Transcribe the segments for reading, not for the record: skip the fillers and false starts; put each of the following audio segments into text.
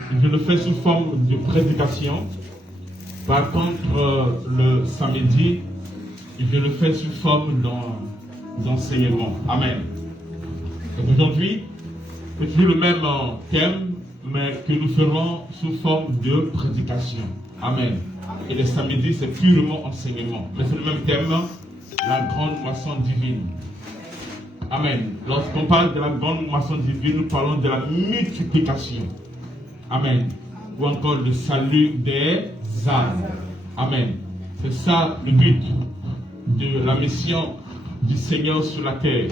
Je le fais sous forme de prédication. Par contre, le samedi, je le fais sous forme d'enseignement. Amen. Donc aujourd'hui, c'est toujours le même thème, mais que nous ferons sous forme de prédication. Amen. Et le samedi, c'est purement enseignement. Mais c'est le même thème, la grande moisson divine. Amen. Lorsqu'on parle de la grande moisson divine, nous parlons de la multiplication. Amen. Ou encore le salut des âmes. Amen. C'est ça le but de la mission du Seigneur sur la terre.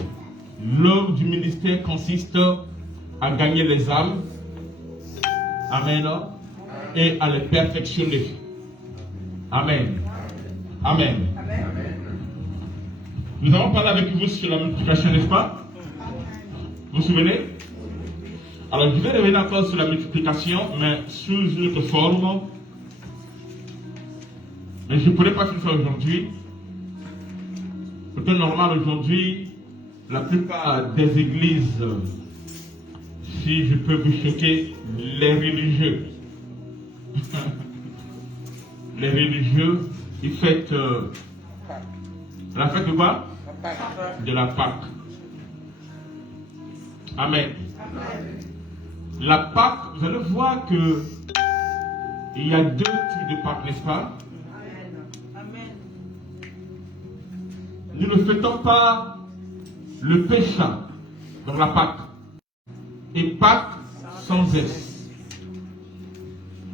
L'œuvre du ministère consiste à gagner les âmes. Amen. Et à les perfectionner. Amen. Amen. Nous avons parlé avec vous sur la multiplication, n'est-ce pas? Vous vous souvenez? Alors, je vais revenir encore sur la multiplication, mais sous une autre forme. Mais je ne pourrais pas tout faire aujourd'hui. Parce que normal, aujourd'hui, la plupart des églises, si je peux vous choquer, les religieux. Les religieux, ils fêtent la fête de quoi? De la Pâque. Amen. La Pâque, vous allez voir que il y a deux types de Pâques, n'est-ce pas? Amen. Nous ne fêtons pas le péché dans la Pâque. Et Pâques sans S.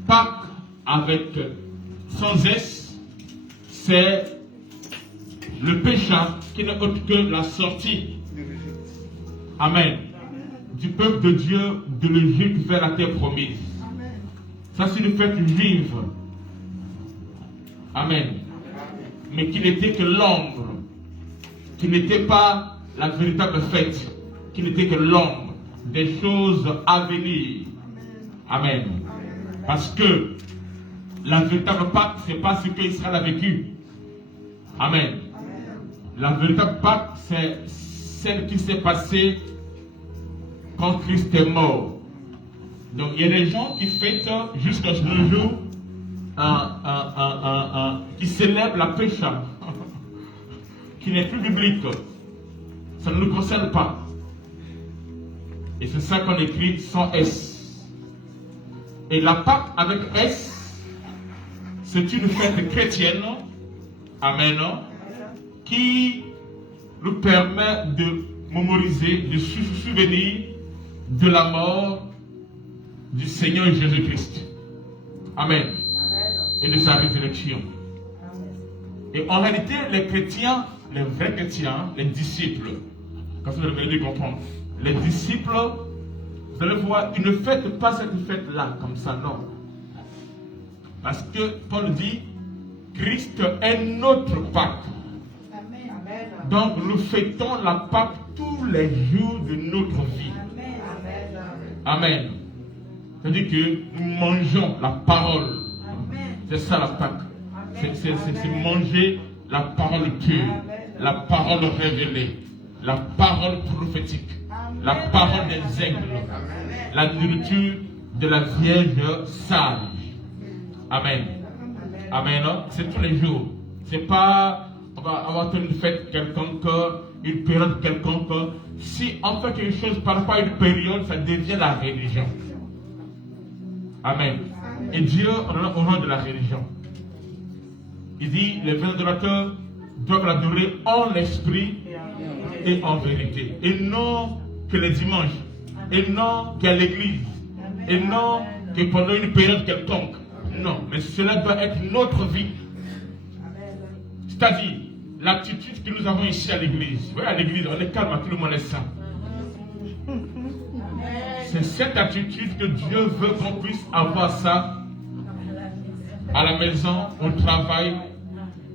Pâques avec sans S, c'est le péché qui n'est autre que la sortie. Amen. Du peuple de Dieu de l'Égypte vers la terre promise. Ça, c'est une fête juive. Amen. Mais qui n'était que l'ombre. Qui n'était pas la véritable fête. Qui n'était que l'ombre des choses à venir. Amen. Parce que la véritable Pâque, ce n'est pas ce qu'Israël a vécu. Amen. La véritable Pâque, c'est celle qui s'est passée quand Christ est mort. Donc il y a des gens qui fêtent jusqu'à ce jour qui célèbrent la péché qui n'est plus biblique. Ça ne nous concerne pas. Et c'est ça qu'on écrit sans S. Et la Pâque avec S, c'est une fête chrétienne, amen, qui nous permet de mémoriser, de se souvenir de la mort du Seigneur Jésus-Christ. Amen. Et de sa résurrection. Et en réalité, les chrétiens, les vrais chrétiens, les disciples, quand vous allez bien comprendre, les disciples, vous allez voir, ils ne fêtent pas cette fête-là comme ça, non. Parce que Paul dit, Christ est notre Pâque. Donc nous fêtons la Pâque tous les jours de notre vie. Amen. C'est-à-dire que nous mangeons la parole. C'est ça la Pâque. C'est manger la parole pure, la parole révélée, la parole prophétique, la parole des aigles, la nourriture de la Vierge sage. Amen. Amen. C'est tous les jours. C'est pas on va avoir une fête quelconque, une période quelconque. Si on fait quelque chose par rapport à une période, ça devient la religion. Amen. Et Dieu en a horreur de la religion. Il dit, les vrais adorateurs doivent l'adorer en esprit et en vérité. Et non que les dimanches. Et non qu'à l'église. Et non que pendant une période quelconque. Non, mais cela doit être notre vie. C'est-à-dire, l'attitude que nous avons ici à l'église. Vous voyez, à l'église, on est calme, tout le monde est sain. C'est cette attitude que Dieu veut qu'on puisse avoir ça à la maison, au travail.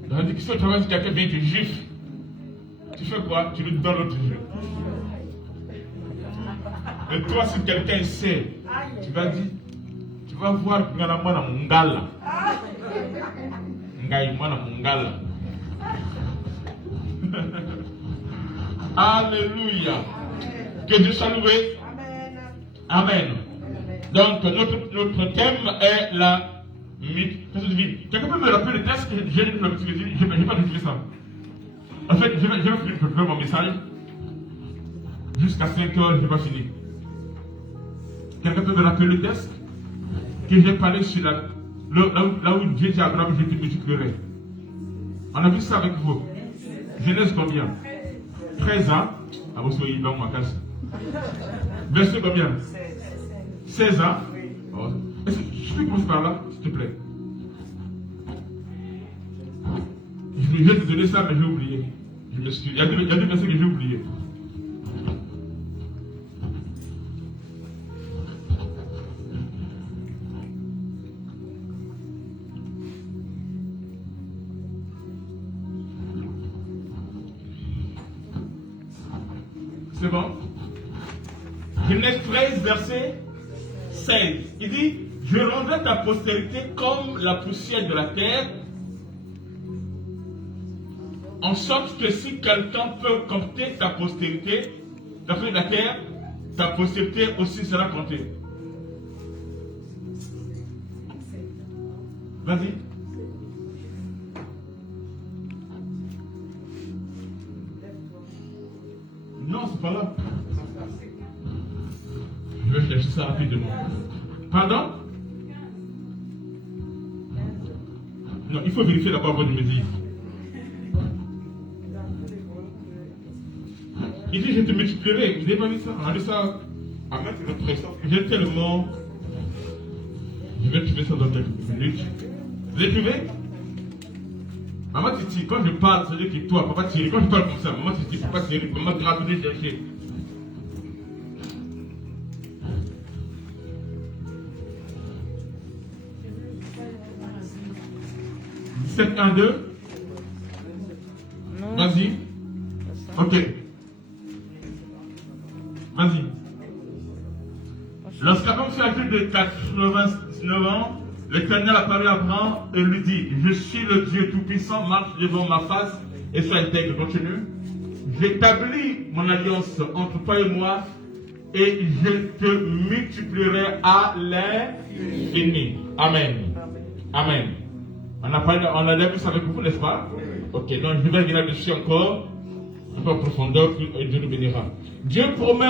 Dans la discussion au travail, si quelqu'un vient te juif, tu fais quoi? Tu lui donnes l'autre jeu. Et toi, si quelqu'un sait, tu vas dire, tu vas voir qu'il y a un mungala. Mungala. Alléluia. Que Dieu soit loué. Amen. Donc, notre thème est la multiplication divine. Quelqu'un peut me rappeler le texte que j'ai lu? Je n'ai pas utilisé ça. En fait, je vais faire mon message. Jusqu'à 5 heures, je n'ai pas fini. Quelqu'un peut me rappeler le texte que j'ai parlé sur là où Dieu dit à Abraham, je te multiplierai. On a vu ça avec vous. Genèse combien? 13 ans. Ah, vous soyez dans ma case. Verset combien? 16 ans. Oh. Est-ce que je peux commencer par là, s'il te plaît? Je vais te donner ça, mais j'ai oublié. Je m'excuse. Il y a deux versets que j'ai oubliés. C'est bon? Genèse 13, verset 16. Il dit, je rendrai ta postérité comme la poussière de la terre, en sorte que si quelqu'un peut compter ta postérité, la poussière de la terre, ta postérité aussi sera comptée. Vas-y. Non, c'est pas là. Je vais chercher ça rapidement. Pardon? Non, il faut vérifier d'abord votre médecine. Il dit, je te multiplierai. Vous n'avez pas vu ça? On a vu ça à mettre une pression. J'ai tellement... Je vais trouver ça dans quelques minutes. Vous l'avez trouvé? Maman Titi, quand je parle, c'est-à-dire que toi, papa Thierry, quand je parle comme ça, maman Titi, papa Thierry, maman te rappeler chercher. « 7, 1, 2. Vas-y. Ok. Vas-y. Lorsqu'Abraham fut âgé de 89 ans, l'Éternel apparut à Abraham et lui dit, je suis le Dieu Tout-Puissant, marche devant ma face et sois intègre. Continue. J'établis mon alliance entre toi et moi et je te multiplierai à l'infini. Amen. Amen. On a déjà vu ça avec vous, n'est-ce pas? Ok, donc je vais venir là-dessus encore, un peu en profondeur, puis Dieu nous bénira. Dieu promet,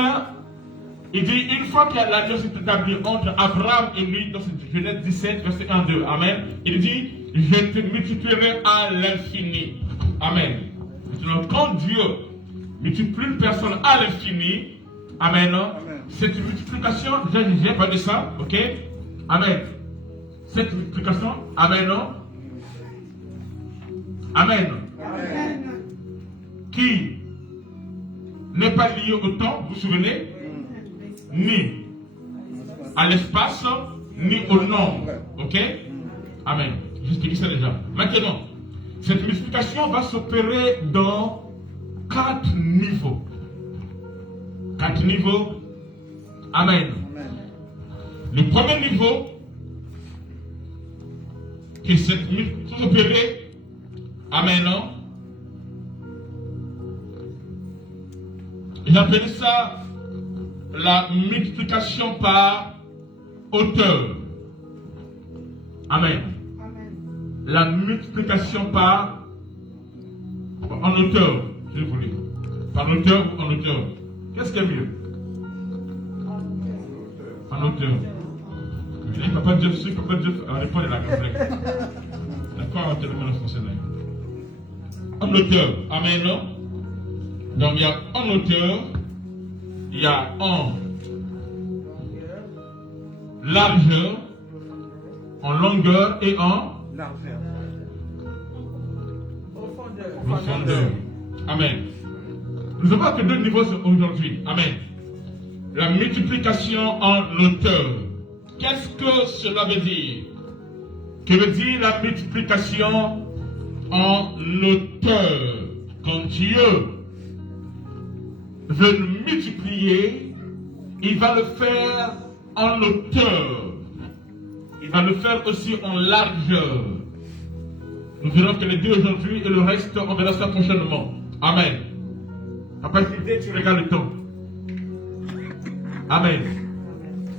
il dit, une fois que l'alliance est établie entre Abraham et lui, dans Genèse 17, verset 1-2, Amen, il dit, je te multiplierai à l'infini. Amen. Maintenant, quand Dieu multiplie une personne à l'infini, Amen, cette multiplication, j'ai parlé de ça, ok? Amen. Cette multiplication, Amen, Amen. Amen. Qui n'est pas lié au temps, vous vous souvenez? Ni à l'espace, ni au nombre. Ok? Amen. J'explique ça déjà. Maintenant, cette multiplication va s'opérer dans 4 niveaux. 4 niveaux. Amen. Le premier niveau, que cette multiplication s'opérer, Amen. J'appelle ça la multiplication par hauteur. Amen. La multiplication par en hauteur, je vous dis. Par hauteur ou en hauteur. Qu'est-ce qui est mieux? En hauteur. Papa Dieu, répond à la complexe. D'accord, tellement en français là. En hauteur. Amen. Donc il y a en hauteur, il y a en largeur, en longueur et en largeur. Profondeur. Amen. Nous avons que 2 niveaux aujourd'hui. Amen. La multiplication en hauteur. Qu'est-ce que cela veut dire? Que veut dire la multiplication en hauteur? Quand Dieu veut nous multiplier, il va le faire en hauteur. Il va le faire aussi en largeur. Nous verrons que les 2 aujourd'hui et le reste, on verra ça prochainement. Amen. Après, tu regardes le temps. Amen.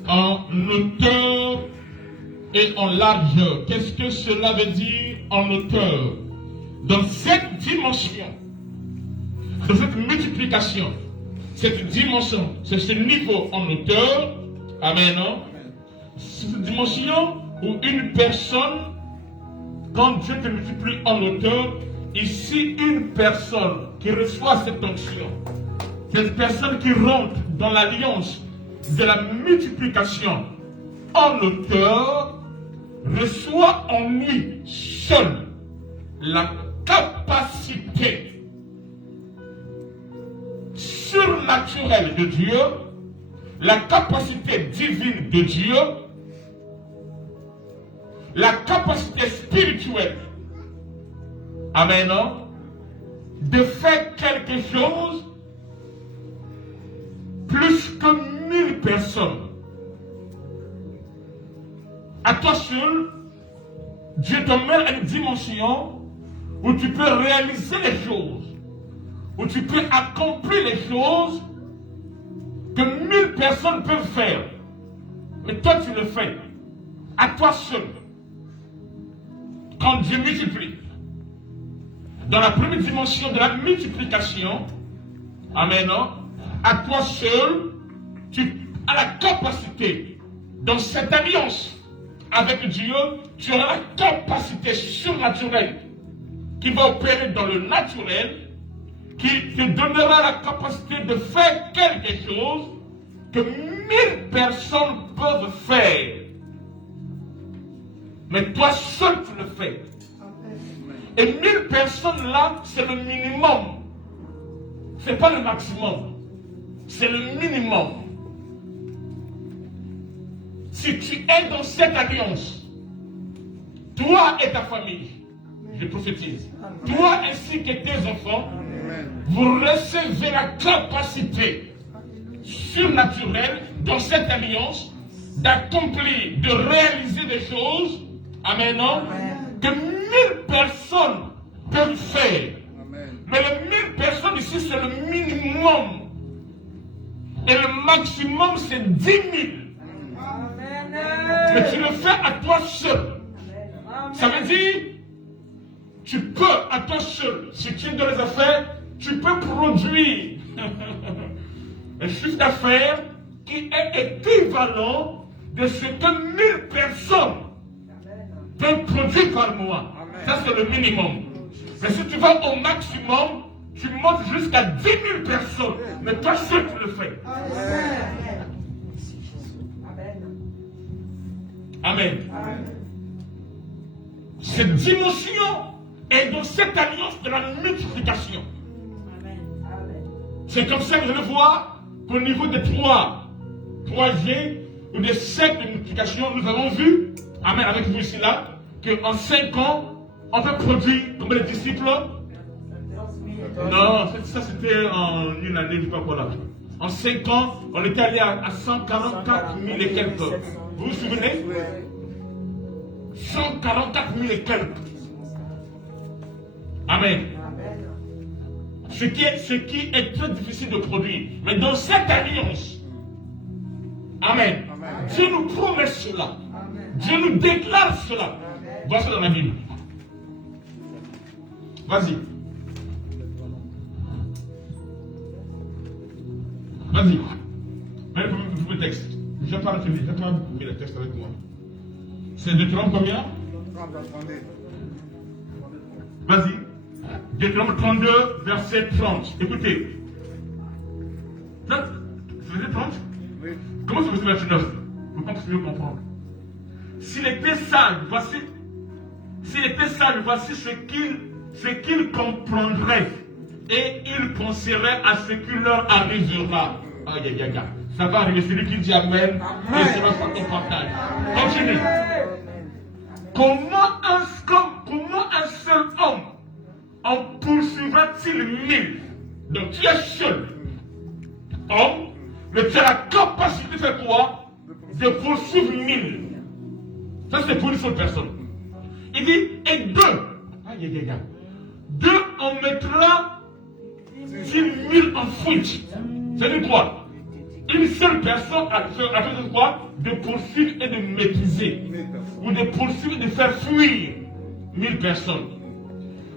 en hauteur et en largeur. Qu'est-ce que cela veut dire en hauteur? Dans cette dimension, dans cette multiplication, cette dimension, c'est ce niveau en hauteur, amen, non? C'est cette dimension où une personne, quand Dieu te multiplie en hauteur, ici une personne qui reçoit cette onction, cette personne qui rentre dans l'alliance de la multiplication en hauteur, reçoit en lui seul la capacité surnaturelle de Dieu, la capacité divine de Dieu, la capacité spirituelle, amen, de faire quelque chose plus que 1000 personnes. À toi seul, Dieu te met à une dimension où tu peux réaliser les choses, où tu peux accomplir les choses que 1000 personnes peuvent faire. Mais toi, tu le fais à toi seul. Quand Dieu multiplie, dans la première dimension de la multiplication, amen, à toi seul, tu as la capacité, dans cette alliance avec Dieu, tu auras la capacité surnaturelle qui va opérer dans le naturel, qui te donnera la capacité de faire quelque chose que 1000 personnes peuvent faire. Mais toi seul tu le fais. Et 1000 personnes là, c'est le minimum. Ce n'est pas le maximum. C'est le minimum. Si tu es dans cette alliance, toi et ta famille, je prophétise, toi ainsi que tes enfants, vous recevez la capacité surnaturelle dans cette alliance d'accomplir, de réaliser des choses, amen, que 1000 personnes peuvent faire. Mais les 1000 personnes ici, c'est le minimum. Et le maximum, c'est 10 000. Mais tu le fais à toi seul. Ça veut dire, tu peux à toi seul, si tu es dans les affaires, tu peux produire un chiffre d'affaires qui est équivalent de ce que 1000 personnes peuvent produire par mois. Ça, c'est le minimum. Mais si tu vas au maximum, tu montes jusqu'à 10 000 personnes. Mais toi seul, tu le fais. Amen. Cette dimension est dans cette alliance de la multiplication. C'est comme ça que je le vois qu'au niveau des 3G ou des cercles de multiplication, nous avons vu, amen, avec vous ici là, qu'en 5 ans, on peut produire comme les disciples. Non, ça c'était en une année, je ne sais pas quoi là. En 5 ans, on était allé à 144 000 et quelques. Vous vous souvenez? 144 000 et quelques. Amen. Ce qui est très difficile de produire. Mais dans cette alliance, amen, Dieu nous promet cela. Dieu nous déclare cela. Voici dans la Bible. Vas-y. Vas-y. Mets le texte. Je n'ai pas retenu le texte avec moi. C'est Deutéronome combien? Vas-y. Deutéronome 32, verset 30. Écoutez. C'est verset 30? Oui. Comment c'est le verset 9? Vous pensez mieux comprendre. S'il était sage, voici ce qu'il comprendrait et il penserait à ce qui leur arrivera. Aïe, aïe, aïe. Ça va arriver, celui qui dit Amen, et sera sans ton partage. Continue. Comment un seul homme en poursuivra-t-il 1000? Donc tu es seul homme, mais tu as la capacité de faire quoi? De poursuivre 1000. Ça c'est pour une seule personne. Il dit, et deux. Aïe, aïe, aïe. Deux, on mettra 10 000 en fuite. C'est-à-dire quoi? Une seule personne a fait de quoi? De poursuivre et de maîtriser. Ou de poursuivre et de faire fuir 1000 personnes.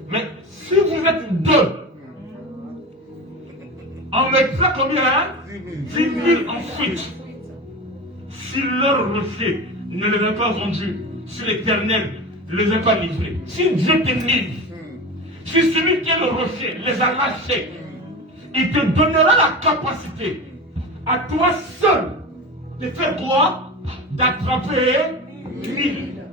Mais si vous êtes 2, on mettra combien? 10 000 ensuite. Si leur rocher ne les a pas vendus, si l'Éternel ne les a pas livrés, si Dieu te livre, si celui qui est le rocher les a lâchés, il te donnera la capacité à toi seul de faire quoi? D'attraper 1000.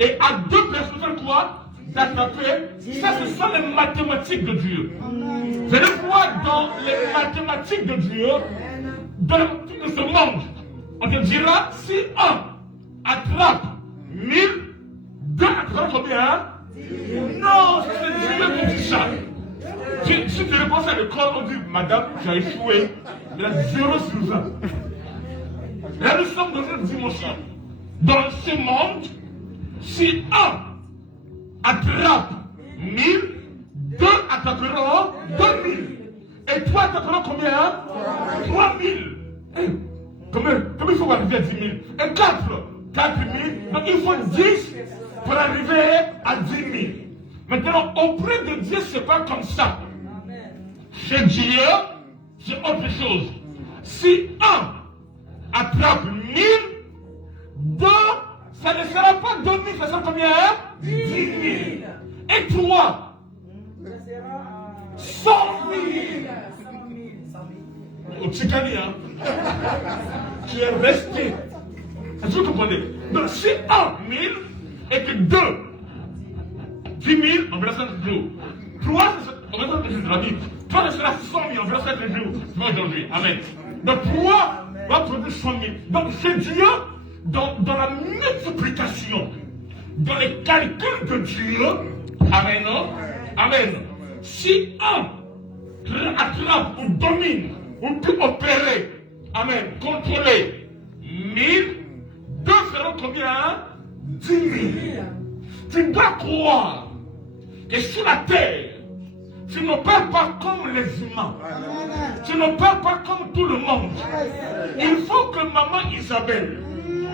Et à 2 personnes faire quoi? D'attraper. Ça, ce sont les mathématiques de Dieu. Vous allez voir dans les mathématiques de Dieu, dans ce monde, on te dira si un attrape 1000, 2 attrapent combien? Non, c'est Dieu qui dit ça. Si tu réponds à l'école, on dit, madame, tu as échoué. Il a 0 sur 20. Là, nous sommes dans une dimension. Dans ce monde, si un attrape 1000, 2 attraperont 2000. Et 3 attraperont combien? 3000. Comment il faut arriver à 10 000? Et 4 000. Donc il faut 10 pour arriver à 10 000. Maintenant, auprès de Dieu, ce n'est pas comme ça. Chez Dieu, c'est autre chose. Si un attrape 1000, 2, ça ne sera pas 2000, ça sera combien? 10 000. Et 3, 100 000. Au Tchikani, hein? Qui est resté. Est-ce que vous comprenez? Donc si 1 000 et que 2, 10 000, on verra ça le jour. 3, on verra ça le jour de la Bible. 3, ce sera 100 000, on verra ça le jour. C'est pas aujourd'hui. Amen. Donc 3 va produire 100 000. Donc c'est Dieu, dans la multiplication, dans les calculs de Dieu. Amen. Non? Amen. Si un attrape ou domine, ou peut opérer, amen, contrôler 1000, 2 feront combien? 10 000. Tu dois croire que sur la terre, tu n'opères pas comme les humains. Tu n'opères pas comme tout le monde. Il faut que maman Isabelle,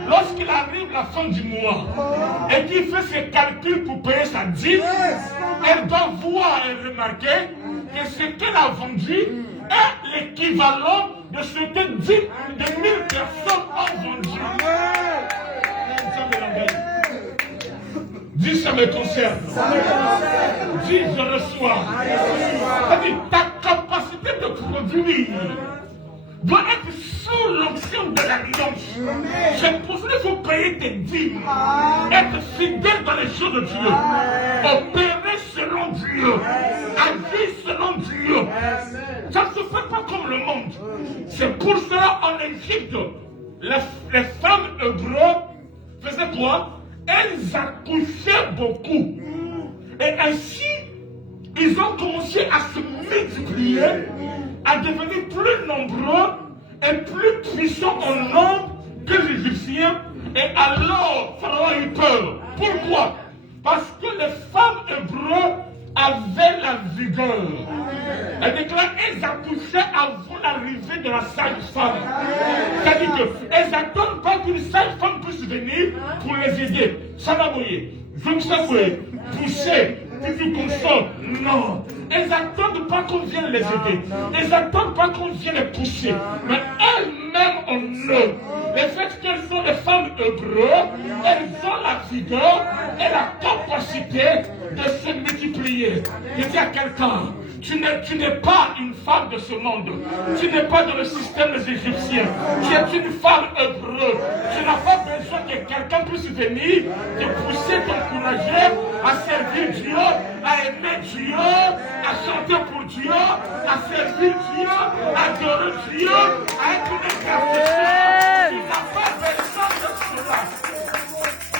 lorsqu'il arrive la fin du mois et qu'il fait ses calculs pour payer sa dîme, elle doit voir et remarquer que ce qu'elle a vendu est l'équivalent de ce que 10 000 personnes ont vendu. Dis ça me concerne. Dis je reçois. C'est-à-dire ta capacité de produire doit être sous l'onction de l'alliance. C'est pour ça qu'il faut payer tes dîmes. Être fidèle dans les choses de Dieu. Opérer selon Dieu. Agir selon Dieu. Ça ne se fait pas comme le monde. C'est pour cela en Égypte, les femmes hébreues faisaient quoi? Elles accouchaient beaucoup. Et ainsi, ils ont commencé à se multiplier, à devenir plus nombreux et plus puissants en nombre que les Égyptiens. Et alors, Pharaon a eu peur. Pourquoi? Parce que les femmes hébreues avaient la vigueur. Elle déclare qu'elles accouchaient avant l'arrivée de la sage-femme. C'est-à-dire qu'elles n'attendent pas qu'une sage-femme puisse venir pour les aider. Salamoye, Zomsaboué, pousser, tu consoles. Non. Elles n'attendent pas qu'on vienne les aider. Elles n'attendent pas qu'on vienne les pousser. Mais elles-mêmes en eux, le fait qu'elles sont des femmes hébreues, elles ont la vigueur et la capacité de se multiplier. Je dis à quelqu'un, tu n'es pas une femme de ce monde. Tu n'es pas dans le système des Égyptiens. Tu es une femme heureuse. Tu n'as pas besoin que quelqu'un puisse venir te pousser, t'encourager à servir Dieu, à aimer Dieu, à chanter pour Dieu, à servir Dieu, à adorer Dieu, à être une intercesseur. Tu n'as pas besoin de cela.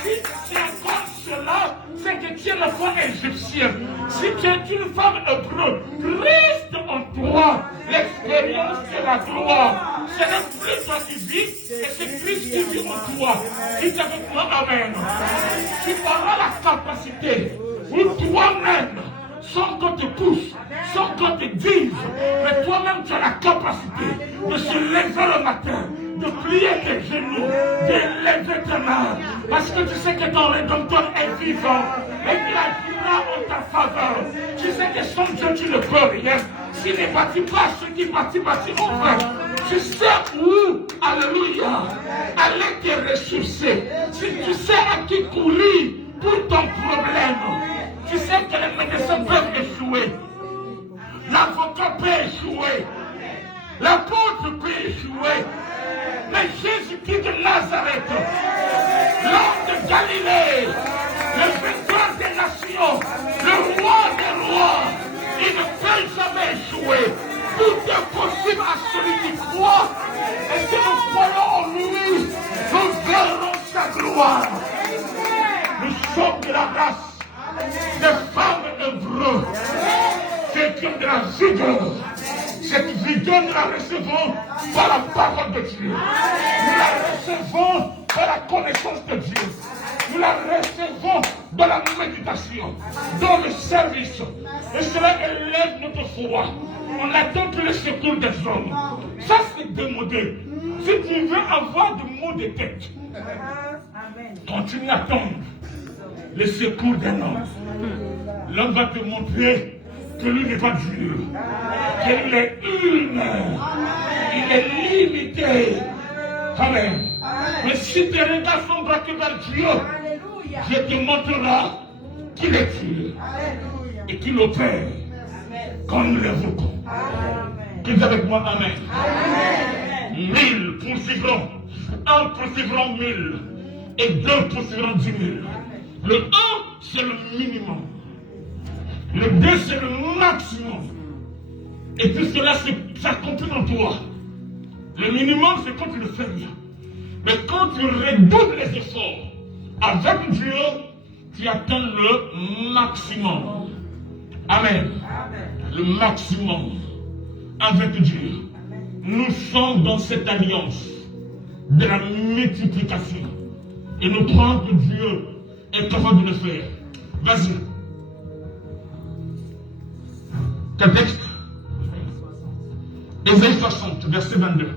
Si tu es comme cela, c'est que tu es la femme égyptienne. Si tu es une femme heureuse, reste en toi l'expérience de la gloire. Ce n'est plus toi qui vis, et c'est Christ qui vit en toi. Dis avec moi, amen. Tu auras la capacité, ou toi-même, sans qu'on te pousse, sans qu'on te dise, mais toi-même tu as la capacité de se lever le matin, de plier tes genoux, de lever tes mains, parce que tu sais que ton Rédempteur est vivant et qu'il agira en ta faveur. Tu sais que sans Dieu tu ne peux rien. S'il ne bâtit pas, ceux qui bâtiront vrai. Tu sais où, alléluia, aller te ressourcer. Si tu sais à qui courir pour ton problème, tu sais que les médecins peuvent échouer, l'avocat peut échouer, l'apôtre peut échouer, mais Jésus-Christ de Nazareth, l'homme de Galilée, le vainqueur des nations, le roi des rois, il ne peut jamais échouer. Tout est possible à celui qui croit. Et si nous croyons en lui, nous verrons sa gloire. Nous sommes de la race des femmes hébreux. C'est qui ont de la vigueur. Cette vigueur, nous la recevons par la parole de Dieu. Nous la recevons par la connaissance de Dieu. Nous la recevons dans la méditation, dans le service. Et cela élève notre foi. On n'attend plus le secours des hommes. Ça, c'est démodé. Si tu veux avoir de maux de tête, continue à attendre le secours d'un homme. L'homme va te montrer que lui n'est pas Dieu, qu'il est humain, il est limité. Amen. Mais si tes regards sont braqués vers Dieu, je te montrerai qu'il est Dieu et qu'il opère comme nous l'évoquons. Qui est avec moi? Amen. 1000 poursuivront, 1 poursuivront 1000 et 2 poursuivront 10 000. Le 1, c'est le minimum. Le 2, c'est le maximum. Et tout cela s'accomplit en toi. Le minimum, c'est quand tu le fais bien. Mais quand tu redoubles les efforts avec Dieu, tu atteins le maximum. Amen. Le maximum avec Dieu. Nous sommes dans cette alliance de la multiplication. Et nous croyons que Dieu est capable de le faire. Vas-y. Quel texte? Ésaïe 60, verset 22.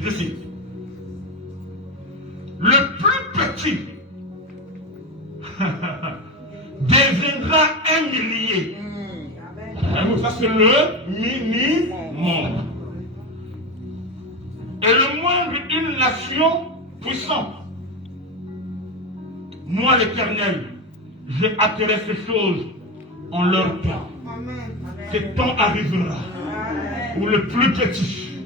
Je cite. Le plus petit deviendra un millier. Ça, c'est le minimum. Et le moindre une nation puissante. Moi, l'Éternel, j'ai attiré ces choses en leur temps. Ce temps arrivera où le plus petit,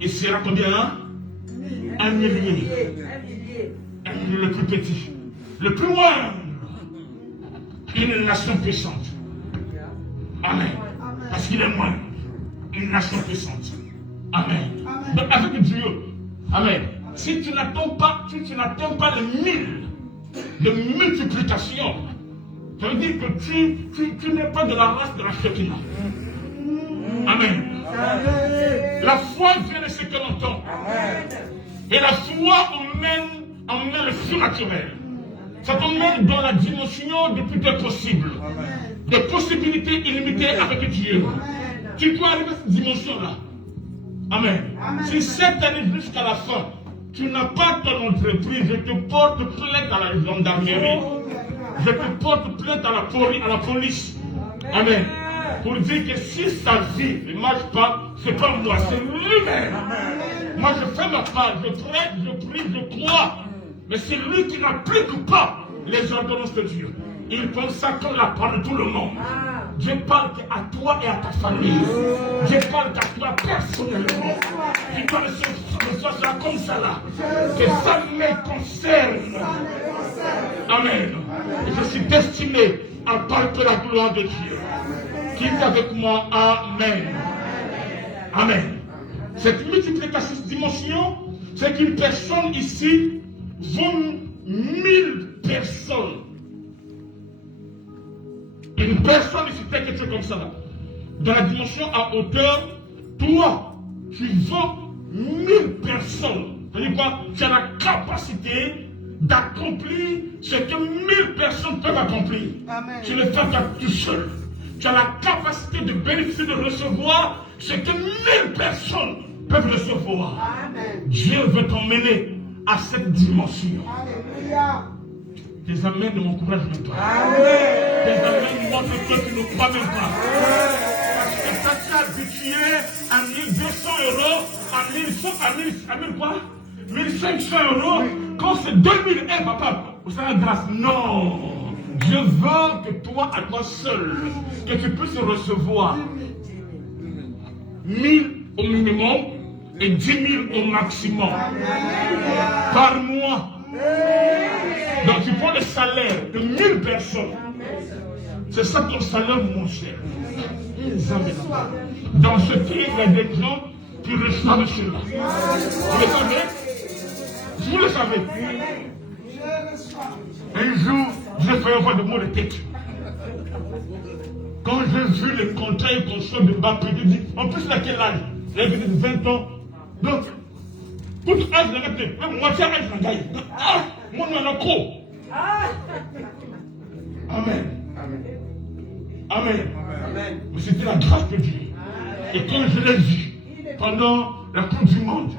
il sera combien? Un millier. Le plus petit. Le plus moindre, une nation puissante. Amen. Parce qu'il est moindre, une nation puissante. Amen. Donc avec Dieu, amen. Si tu n'attends pas, le 1000 de multiplication, ça veut dire que tu n'es pas de la race de la Shekinah. Amen. La foi vient de ce que l'on entend. Et la foi emmène le surnaturel. Ça t'emmène dans la dimension de tout est possible. De possibilités illimitées avec Dieu. Tu dois arriver à cette dimension-là. Amen. Si cette année jusqu'à la fin, tu n'as pas ton entreprise, je te porte plainte à la gendarmerie. Je te porte plainte à la police. Amen. Pour dire que si sa vie ne marche pas, c'est pas moi, c'est lui-même. Moi je fais ma part, je prête, je prie, je crois. Mais c'est lui qui n'applique pas les ordonnances de Dieu. Il pense ça comme la part de tout le monde. Dieu parle à toi et à ta famille. Dieu parle à toi personnellement. Tu dois le faire comme ça là. Que ça me concerne. Amen. Et je suis destiné à parler la gloire de Dieu. Qui est avec moi? Amen. Amen. Cette multiplication, cette dimension, c'est qu'une personne ici vaut 1000 personnes. Une personne ici, quelque chose comme ça là. Dans la dimension à hauteur, toi, tu vaux 1000 personnes. C'est-à-dire quoi? Tu as la capacité d'accomplir ce que 1000 personnes peuvent accomplir. Amen. Tu le fais tout seul. Tu as la capacité de bénéficier, de recevoir ce que 1000 personnes peuvent recevoir. Amen. Dieu veut t'emmener à cette dimension. Alléluia. Tes amens ne m'encouragent même pas. Amen. Tes amens montrent que tu ne crois même pas. Parce que quand tu es habitué à 1200 euros, à 1100, à 1000 quoi 1500 euros, quand c'est 2000, papa, vous savez, grâce. Non. Je veux que toi, à toi seul, que tu puisses recevoir 1000 au minimum et 10 000 au maximum par mois. Donc tu prends le salaire de 1000 personnes. C'est ça ton salaire, mon cher. Dans ce pays, il y a des gens qui reçoivent cela. Vous le savez? Vous le savez? Un jour, j'ai fait un voix de mot de tête. Quand j'ai vu le contrat et conso de Mbappé, j'ai dit, en plus, il a quel âge? Il a 20 ans. Donc, tout âge, il a même moitié âge, il a gagné. Ah, moi, on en a trop. Amen. Amen. Amen. Mais c'était la grâce de Dieu. Et quand je l'ai vu, pendant la Coupe du Monde,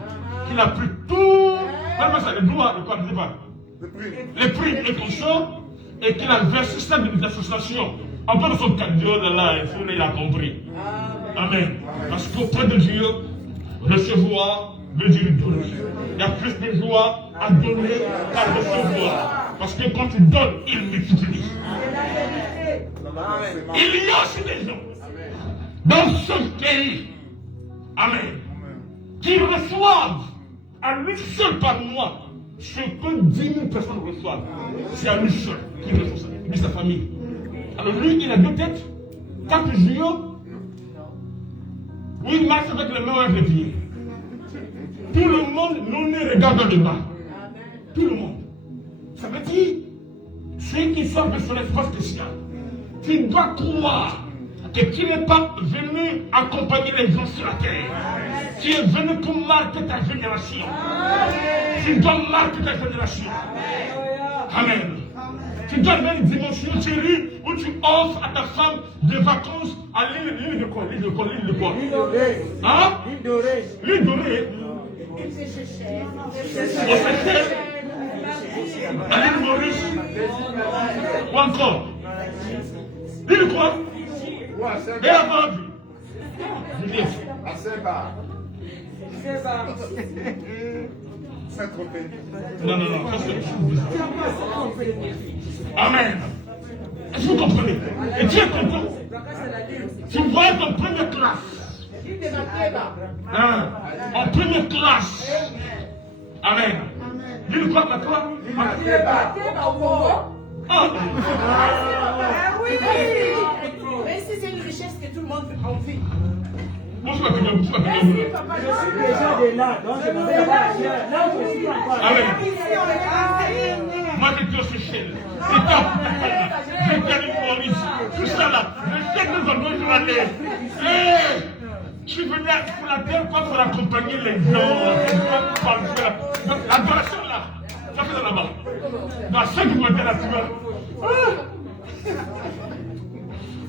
qu'il a pris tout, vraiment ça, les droits, le quoi, je ne sais pas. Les prix, les consorts, et qu'il a versé ça dans des associations. En plus de son cadeau de là, il a compris. Amen. Parce qu'auprès de Dieu, recevoir veut dire donner. Il y a plus de joie à donner qu'à recevoir. Parce que quand tu donnes, il multiplie. Il y a aussi des gens dans ce pays, amen, qui reçoivent à lui seul par mois ce que 10 000 personnes reçoivent. C'est à lui seul qu'il reçoit ça, lui sa famille. Alors lui, il a 2 têtes, 4 yeux. Oui, il marche avec les mains avec les pieds. Tout le monde nous regarde dans le bas. Tout le monde. Ça veut dire, ceux qui sont de son espace spécial, tu dois croire que tu n'es pas venu accompagner les gens sur la terre. Tu es venu pour marquer ta génération. Tu dois marquer ta génération. Amen. Tu dois avoir une dimension chérie où tu offres à ta femme des vacances à l'île de quoi? L'île de quoi? L'île de quoi? Hein? L'île dorée. L'île dorée. À l'île Maurice. Ou encore? L'île quoi? Et avant, Juliette. À Seba. Non, ça c'est... Amen. Est-ce que vous comprenez? Et Dieu est content. Tu vois en première classe. Hein? En première classe. Amen. Dis-le quoi, papa? Ah. Mais si c'est une richesse que tout le monde a envie. Bonsoir, papa. Je suis déjà de là, donc je ne vais pas dire. Là où je suis encore. Amen. Moi, j'étais au Seychelles. J'étais à l'île Maurice. Tout ça là. Je sais que nous allons y aller. Tu venais pour la terre, pas pour accompagner les gens. L'adoration là. Ça fait là-bas. Dans ce qui côté là, tu vois.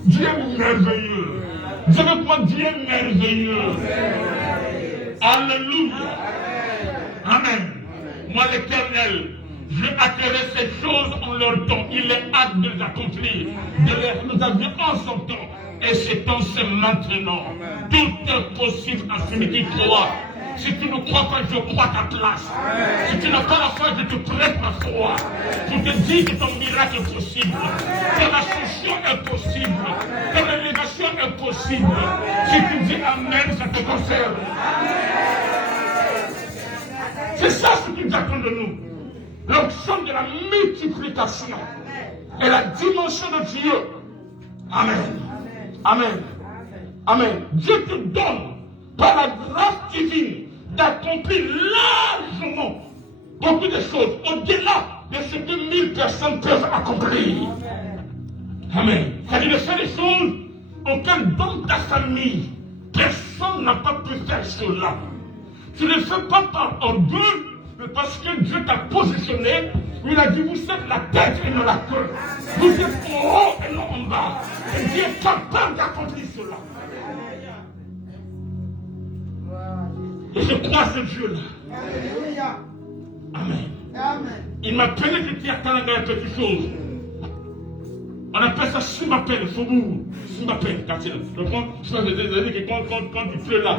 Dieu est merveilleux. Dieu veut moi, Dieu est merveilleux. Alléluia. Amen. Moi, l'Éternel, j'ai attiré ces choses en leur temps. Il est hâte de les accomplir, de les réaliser en son temps. Et ce temps, c'est maintenant. Tout est possible à celui qui croit. Si tu ne crois pas, je crois ta place. Si tu n'as pas la foi, je te prête ma foi. Je te dis que ton miracle est possible. Ton ascension est possible. Ton élévation est possible. Si tu dis Amen, ça te concerne. C'est ça ce qu'ils attendent de nous. L'option de la multiplication et la dimension de Dieu. Amen. Amen. Amen. Dieu te donne par la grâce divine d'accomplir largement beaucoup de choses au-delà de ce que 1000 personnes peuvent accomplir. Amen. C'est-à-dire de faire des choses auxquelles dans ta famille, personne n'a pas pu faire cela. Tu ne le fais pas par orgueil, mais parce que Dieu t'a positionné Il a dit, vous êtes la tête et non la queue. Vous êtes en haut et non en bas. Et Dieu est capable d'accomplir cela. Et je crois à ce Dieu-là. Amen. Il m'a pénétré à Talanga quelque chose. On appelle ça Simbapel, Faubourg. Simbapel, quartier. Donc, quand il pleut là,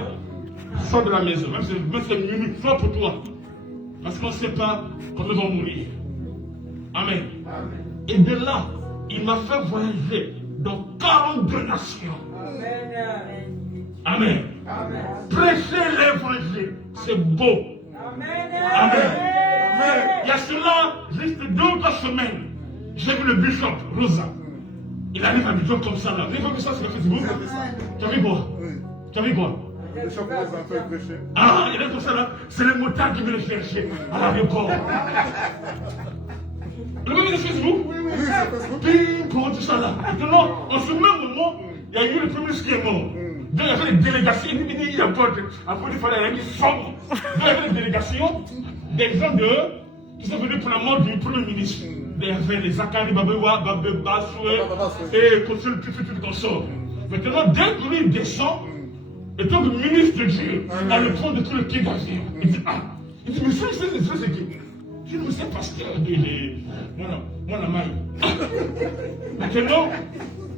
sors de la maison. Même si c'est une minute trop pour toi. Parce qu'on ne sait pas quand nous allons mourir. Amen. Et de là, il m'a fait voyager dans 42 nations. Amen. Prêcher l'évangile, c'est beau. Amen. Il y a cela, juste 2 ou 3 semaines, j'ai vu le bishop, Rosa. Il arrive à Bishop comme ça là. Vous avez vu ça sur le Facebook? Tu as vu quoi? Tu as vu quoi? Le bishop Rosa a fait prêcher. Ah, il est comme ça là. C'est les motards qui veulent le chercher à l'aéroport. Vous avez vu sur Facebook? Oui, c'est Facebook. Ping, pour tout ça là. Maintenant, en ce même moment, il y a eu le premier ministre qui est mort. Donc, il y avait des délégations. Il y a pas après il fallait aller sombre. Donc, il y avait des délégations, des gens qui sont venus pour la mort du premier ministre. Il y avait les Zakari, Babewa, Babebasoué, et Consul, tout qu'on sort. Maintenant, dès que lui descend, étant que ministre de Dieu, on le prend de tout le quai d'avion. Il dit, mais c'est qui? Je ne sais pas ce qu'il y a. Moi, la maille. Maintenant,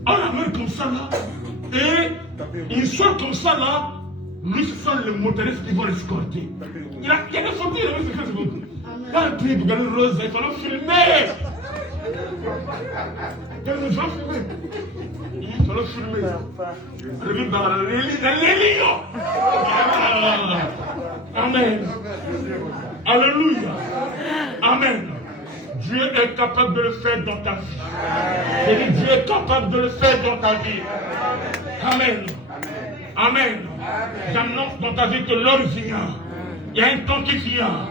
on la met comme ça là, et il sort comme ça là, lui, ce sont les motoristes qui vont l'escorter. Il y a des photos, il y a des photos. Quand il prie pour gagner le rose, il fallait filmer. Il fallait filmer. Il fallait filmer. Les lions. Amen. Alléluia. Amen. Dieu est capable de le faire dans ta vie. Et Dieu est capable de le faire dans ta vie. Amen. Amen. J'annonce dans ta vie que l'heure vient. Il y a un temps qui vient.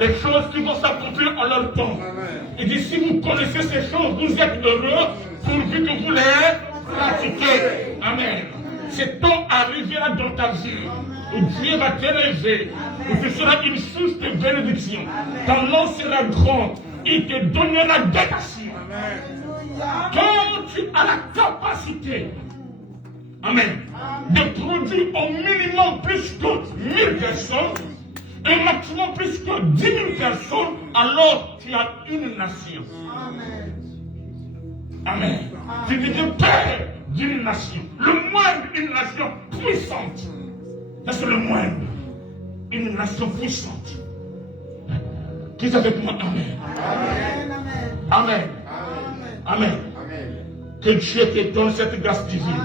Les choses qui vont s'accomplir en leur temps. Il dit, si vous connaissez ces choses, vous êtes heureux pourvu que vous les pratiquez. Amen. C'est temps arrivera dans ta vie où Dieu va t'élever, où tu seras une source de bénédiction. Ton nom sera grand. Il te donnera des nations. Quand tu as la capacité, amen, de produire au minimum plus que 1000 personnes, et maximum plus que 10 000 personnes, alors tu as une nation. Amen. Tu deviens père d'une nation. Le moindre, une nation puissante. Ça c'est le moindre. Une nation puissante. Qui est avec moi? Amen. Amen. Amen. Que Dieu te donne cette grâce divine.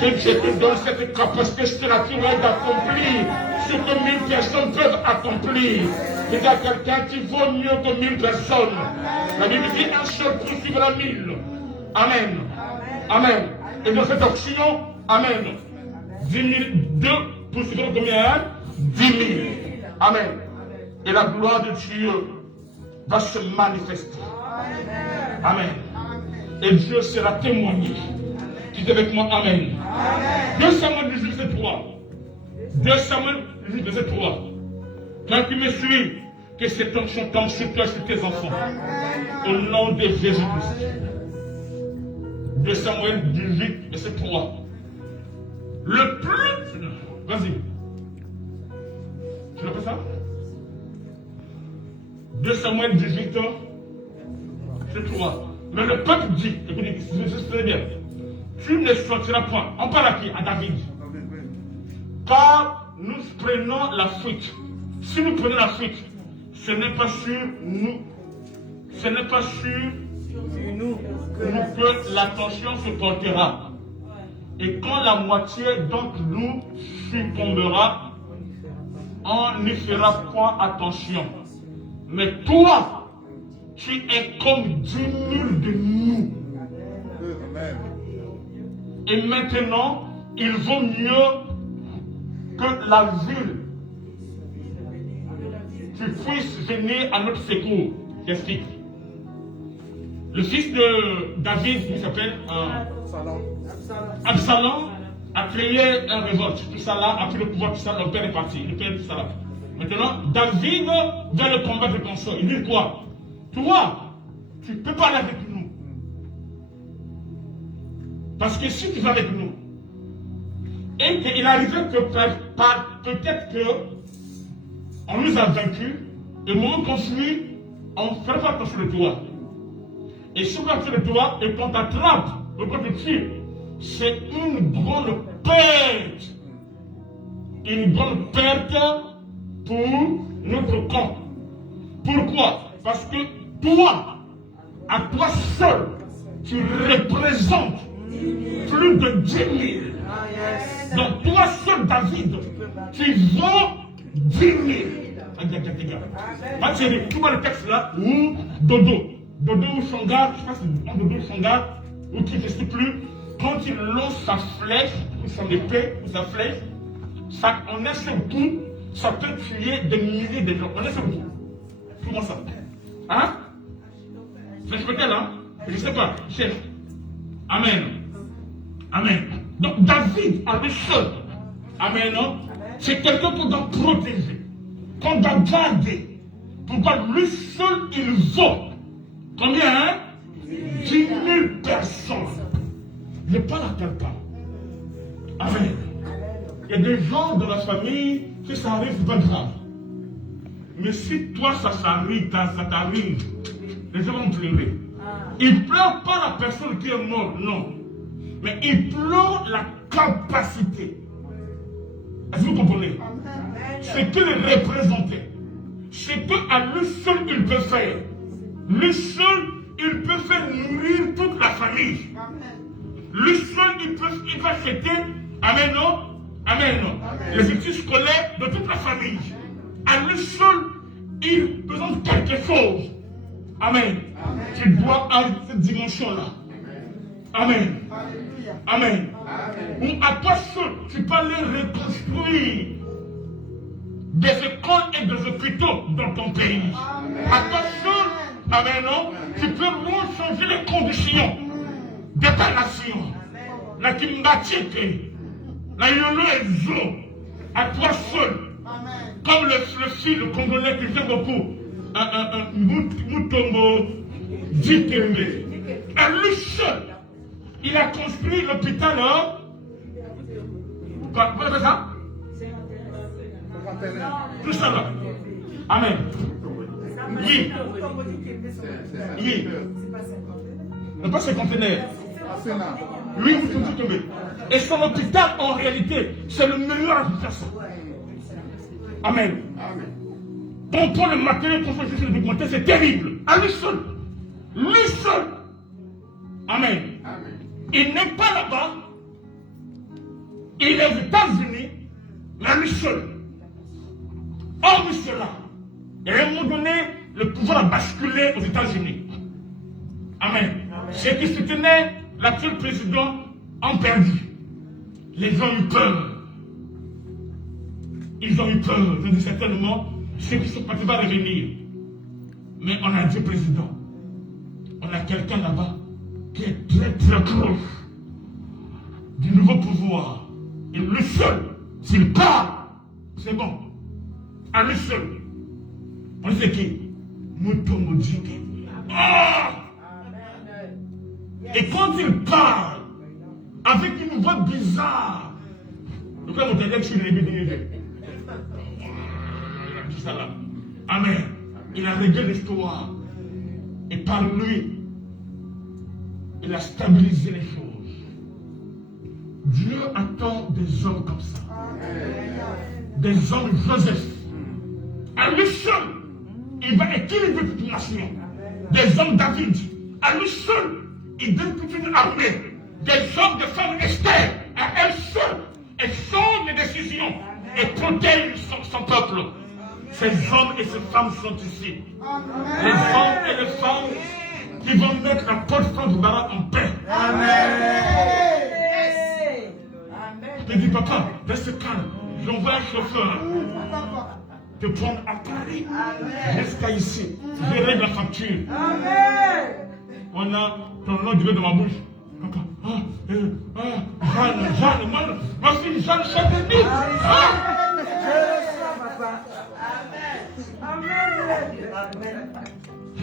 Que Dieu te donne cette capacité spirituelle d'accomplir ce que 1000 personnes peuvent accomplir. Il y a quelqu'un qui vaut mieux que 1000 personnes. La Bible dit un seul poursuivra 1000. Amen. Amen. Et dans cette option, amen. 10 000, 2 poursuivront combien? 10 000. Amen. Et la gloire de Dieu va se manifester. Amen. Et Dieu sera témoigné. Dites avec moi, amen. 2 Samuel 18, verset 3. 2 Samuel 18, verset 3. Quand tu me suis, que cette onction tombe sur toi et sur tes enfants. Au nom de Jésus-Christ. 2 Samuel 18, verset 3. Le plus... Vas-y. Tu l'as fait ça? 2 Samuel 18, verset 3. Mais le peuple dit, écoutez, c'est bien, tu ne sortiras point. On parle à qui? À David. Car nous prenons la fuite. Si nous prenons la fuite, ce n'est pas sur nous. Ce n'est pas sur nous que l'attention se portera. Et quand la moitié d'entre nous succombera, on n'y fera point attention. Mais toi, tu es comme 10 000 de nous. Et maintenant, il vaut mieux que la ville tu puisses venir à notre secours. J'explique. Le fils de David, il s'appelle Absalom, a créé un révolte. Tout ça là, a pris le pouvoir, tout ça, le père est parti. Le père, tout ça là. Maintenant, David va le combattre comme ça. Il dit quoi? toi, tu peux parler avec nous. Parce que si tu vas avec nous, et qu'il arrivait que peut-être que on nous a vaincus, et au moment qu'on fuit, on ne fait pas attention de toi. Et si on fait attention de toi, et qu'on t'attrape, et qu'on te tue, c'est une grande perte. Une grande perte pour notre camp. Pourquoi? Parce que toi, à toi seul, tu représentes plus de 10 000. Donc toi seul, David, tu vaux 10 000. Tu vois le texte là, où Dodo ou Shangar, je sais pas si c'est Dodo ou Shangar, ou qui ne sais plus, quand il lance sa flèche, ou son épée, ou sa flèche, ça, en un seul coup, ça peut tuer des milliers de gens. En un seul coup. Comment ça? Hein? C'est peut-être là? Je ne sais pas. Chef. Amen. Amen. Donc David, à lui seul, amen, c'est quelqu'un qu'on doit protéger, qu'on doit garder. Pourquoi lui seul, il vaut. Combien, hein? 10 000 personnes. Je parle à quelqu'un. Amen. Il y a des gens dans la famille, si ça arrive, c'est pas grave. Mais si toi, ça t'arrive, les gens vont pleurer. Ils ne pleurent pas la personne qui est morte, non. Mais ils pleurent la capacité. Est-ce que vous comprenez? Ce qu'il représentait. Ce qu'à lui seul il peut faire. Lui seul, il peut faire nourrir toute la famille. Lui seul, il peut acheter, amen, non? Amen, non? Les études scolaires de toute la famille. À lui seul, il présente quelque chose. Amen. Tu dois arriver à cette dimension-là. Amen. Amen. Ou à toi seul, tu peux aller reconstruire des écoles et des hôpitaux dans ton pays. À toi seul, amen, non? Tu peux changer les conditions de ta nation. La Kimbatcheke, la Yolo Ezo, à toi seul. Comme le fils congolais que j'aime beaucoup, Mutombo Dikembe. À lui seul, il a construit l'hôpital, hein? Vous avez ça? Tout ça là. Amen. Oui. Oui. Non, pas 50 centenaires. Lui, Mutombo Dikembe. Et son hôpital, en réalité, c'est le meilleur hôpital. Amen. On prend le matériel pour faire le documentaire, c'est terrible. À lui seul. Lui seul. Amen. Il n'est pas là-bas. Il est aux États-Unis, mais à lui seul. Hormis cela, et à un moment donné, le pouvoir a basculé aux États-Unis. Amen. Ceux qui soutenaient l'actuel président ont perdu. Les gens ont eu peur. Ils ont eu peur. Je dis certainement, ceux qui sont partis vont revenir. Mais on a dit président. On a quelqu'un là-bas qui est très très proche du nouveau pouvoir. Et lui seul, s'il parle, c'est bon. À lui seul. On sait qui? Mutombo Dikembe. Et quand il parle, avec une voix bizarre, le frère Moutadek, je suis le Amen. Il a réglé l'histoire. Et par lui, il a stabilisé les choses. Dieu attend des hommes comme ça. Des hommes Joseph. À lui seul, il va équilibrer toute une nation. Des hommes David. À lui seul, il donne toute une armée. Des hommes de femmes Esther. À elle seule, elle change les décisions et protège son peuple. Ces hommes et ces femmes sont ici. Les hommes et les femmes qui vont mettre la porte du Barak en paix. Amen. Je dis, papa, reste calme. J'envoie un chauffeur te prendre à Paris jusqu'à ici. Je règle la facture. On a ton nom du dans ma bouche. Papa, Jeanne, ma fille Jeanne Châtelier.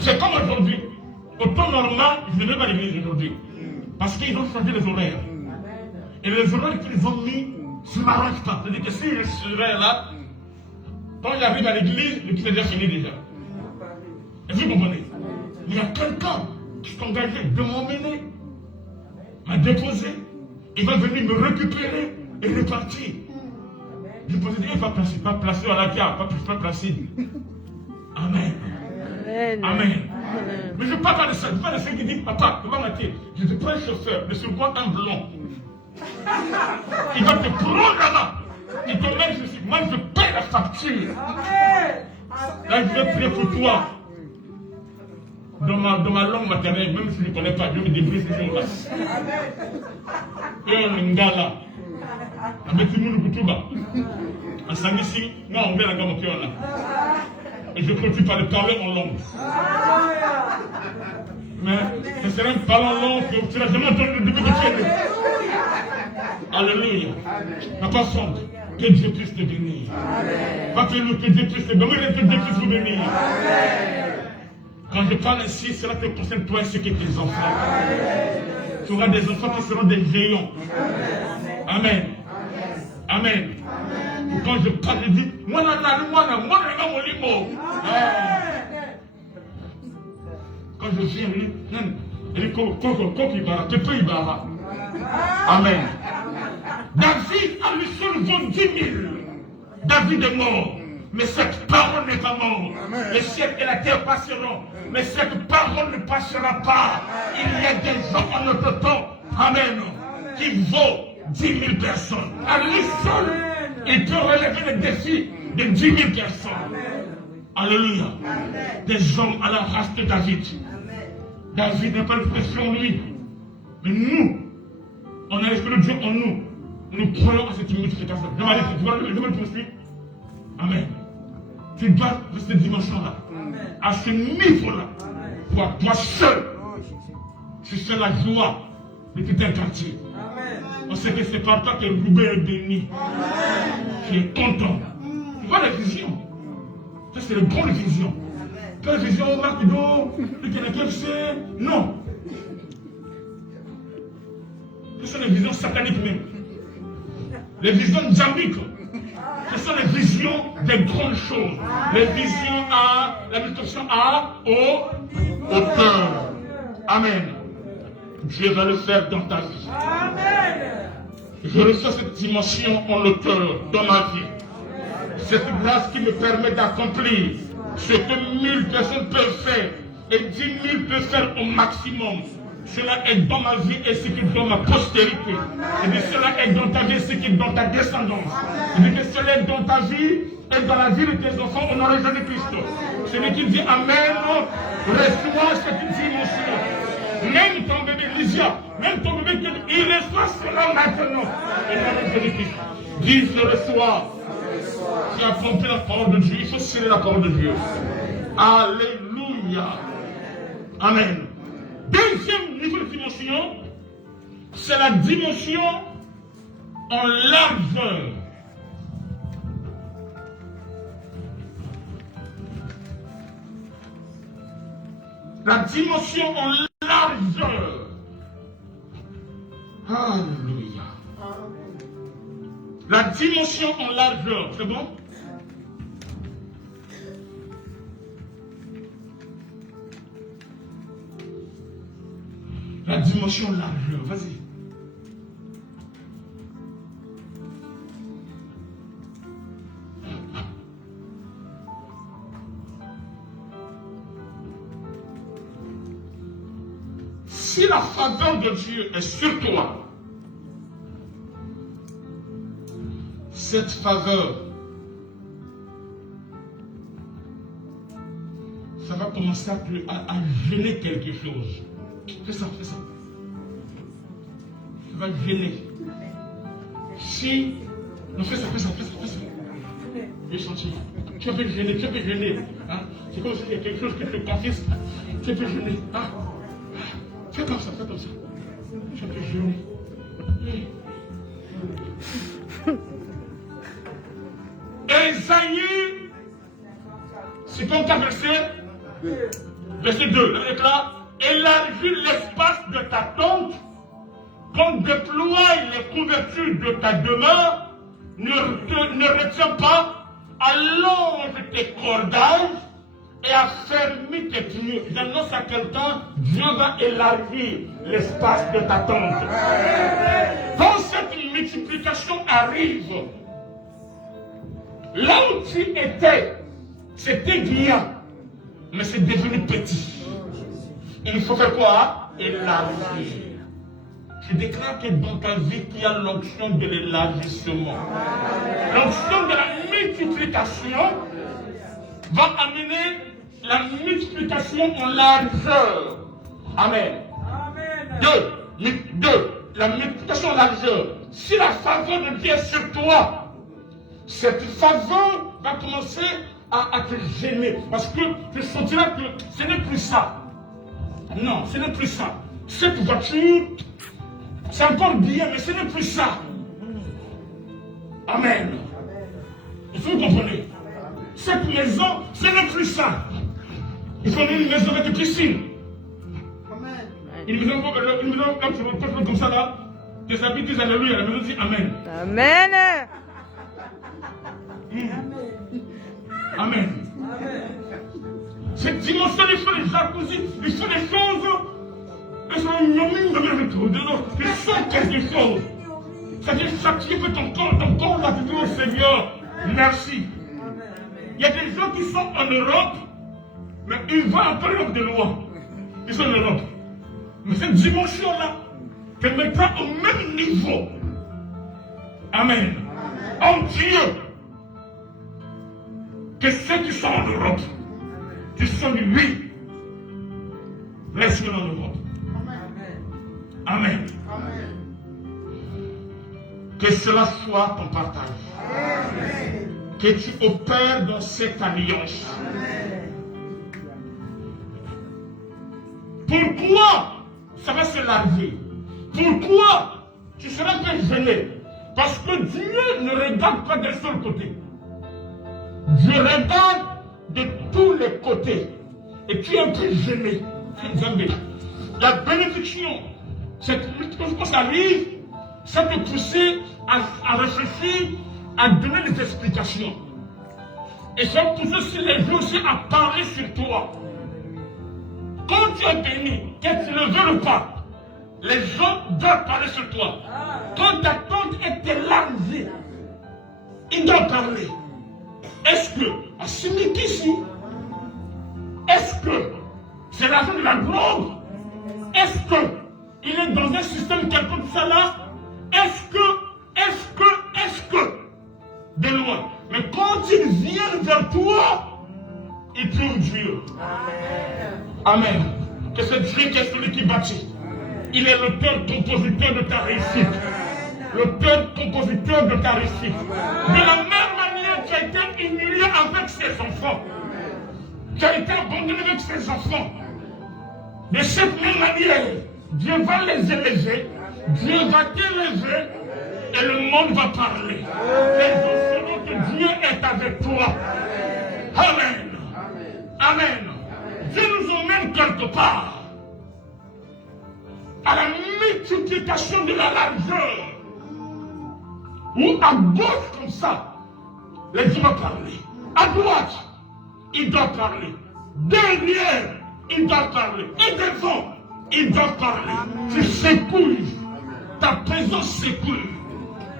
C'est comme aujourd'hui. Au temps normal, je ne vais pas à l'église aujourd'hui. Parce qu'ils ont changé les horaires. Et les horaires qu'ils ont mis, ça ne m'arrange pas. C'est-à-dire que si je suis là, quand j'arrive à l'église, le culte est déjà fini déjà. Et vous comprenez? Il y a quelqu'un qui s'est engagé de m'emmener, m'a déposé, il va venir me récupérer et repartir. Je pensais qu'il ne va pas placer à la gare, pas placer. Amen. Amen. Mais je ne parle pas de ça. Je ne parle pas de ceux qui disent, papa, comment m'attire? Je te prends un chauffeur, de surcroît un blond. Il va te prendre là-bas. Il te met ceci. Moi, je paie la facture. Là, je vais prier pour toi. Dans ma langue maternelle, même si je ne connais pas, je vais me débrouiller ce jour-là. Et on est ngala. Avec tout le monde Kutuba. En Sangissi, non, on vient la gamme qui on a. Et je continue par le parler en langue. Mais ce serait un parler en langue que tu n'as jamais entendu le début de Dieu. Alléluia. Papa Sonde, que Dieu puisse te bénir. Papa, que Dieu puisse te bénir. Que Dieu puisse vous bénir. Quand je parle ainsi, cela te concerne toi ainsi que tes enfants. Tu auras des enfants qui seront des géants. Amen. Amen. Quand je parle, je dis, moi, mon limo. Quand je viens, je dis, Amen. David a lui seul vaut 10 000. David est mort. Mais cette parole n'est pas morte. Le ciel et la terre passeront. Mais cette parole ne passera pas. Il y a des gens en notre temps, amen, qui vaut 10 000 personnes. À lui seul, il peut relever le défi de 10 000 personnes. Alléluia. Des hommes à la race de David. David n'a pas de pression en lui. Mais nous, on a l'esprit de Dieu en nous. Nous croyons à cette multiplication. Je vais le poursuivre. Amen. Tu dois de cette dimension-là, à ce niveau-là, pour toi seul. C'est la joie de tout un quartier. On sait que c'est par toi que Roubaix est béni. Tu es content. Tu vois la vision. Ça, c'est une grande vision. Quand la vision, on marque d'eau, le Canada, c'est. Non. Ce sont les visions sataniques même. Les visions djambiques. Ce sont les visions des grandes choses. Les visions à la méditation à au cœur. Amen. Dieu va le faire dans ta vie. Amen. Je reçois cette dimension en le cœur dans ma vie. Cette grâce qui me permet d'accomplir ce que 1000 personnes peuvent faire et 10 000 peuvent faire au maximum. Cela est dans ma vie et ce qui est dans ma postérité. Et bien cela est dans ta vie et ce qui est dans ta descendance. Et bien cela est dans ta vie et dans la vie de tes enfants au nom de Jésus-Christ. Celui qui dit Amen, reçois cette dimension. Même ton bébé Lysia, même ton bébé, il reçoit cela maintenant. Au nom de Jésus-Christ. Dis, je reçois. Tu as compris la parole de Dieu. Il faut sceller la parole de Dieu. Alléluia. Amen. Deuxième niveau de dimension, c'est la dimension en largeur. La dimension en largeur. Alléluia. La dimension en largeur, c'est bon? La dimension largeur, vas-y. Si la faveur de Dieu est sur toi, cette faveur, ça va commencer à gêner quelque chose. Fais ça, fais ça. Ça va gêner. Si. Non, fais ça, fais ça, fais ça, fais ça. Je vais sentir. Tu peux gêner, tu peux gêner. Hein? C'est comme s'il y a quelque chose qui te confisque. Tu peux gêner. Hein? Fais comme ça, fais comme ça. Tu peux gêner. Esaïe, c'est ton verset Verset 2, le éclat. Élargis l'espace de ta tente, qu'on déploie les couvertures de ta demeure, ne retiens pas, allonge tes cordages et affermis tes pneus. J'annonce à quelqu'un, Dieu va élargir l'espace de ta tente. Quand cette multiplication arrive, là où tu étais, c'était bien, mais c'est devenu petit. Il faut faire quoi? Élargir. Je déclare que dans ta vie, il y a l'onction de l'élargissement. L'onction de la multiplication va amener la multiplication en largeur. Amen. Deux, la multiplication en largeur. Si la faveur de Dieu est sur toi, cette faveur va commencer à te gêner. Parce que tu sentiras que ce n'est plus ça. Non, ce n'est plus ça. Cette voiture, c'est encore bien, mais ce n'est plus ça. Amen. Il faut que vous compreniez. Cette maison, ce n'est plus ça. Il faut une maison avec une piscine. Une maison comme tu peux comme ça là. Tes habits disent alléluia, la maison dit amen. Amen. Amen. Cette dimension, il faut les jacuzzi, il faut des choses. Ils sont quelque chose. Ça vient sacrifier ton corps là, tu dis au Seigneur, merci. Il y a des gens qui sont en Europe, mais ils vont un peu l'Europe de loin. Ils sont en Europe. Mais cette dimension-là te mettra au même niveau. Amen. En Dieu, que ceux qui sont en Europe, qui sont lui, reste en Europe. Amen. Que cela soit ton partage. Amen. Que tu opères dans cette alliance. Amen. Pourquoi ça va s'élargir? Pourquoi tu seras un peu gêné? Parce que Dieu ne regarde pas d'un seul côté. Dieu regarde de tous les côtés. Et tu es un peu gêné. La bénédiction, cette multiplication, quand ça arrive, ça te pousse à réfléchir, à donner des explications. Et ça pousse aussi les gens aussi à parler sur toi. Quand tu es béni, que tu ne veux pas, les gens doivent parler sur toi. Quand ta tente est élargie, ils doivent parler. Est-ce que, à ce ici, est-ce que c'est l'argent de la gloire? Est-ce que il est dans un système quelconque ça là? Est-ce que, de loin. Mais quand il vient vers toi, il trouve Dieu. Amen. Que c'est Dieu qui est celui qui bâtit. Il est l'auteur-compositeur de ta réussite. L'auteur-compositeur de ta réussite. De la même manière tu as été humilié avec ses enfants. Tu as été abandonné avec ses enfants. De cette même manière, Dieu va les élever, Dieu va t'élever et le monde va parler. Les gens sauront que Dieu est avec toi. Amen. Amen. Dieu nous emmène quelque part à la multiplication de la largeur. Ou à gauche comme ça, les gens vont parler. À droite, ils doivent parler. Derrière, ils doivent parler. Et devant, ils doivent parler. Tu secoues. Ta présence secoue.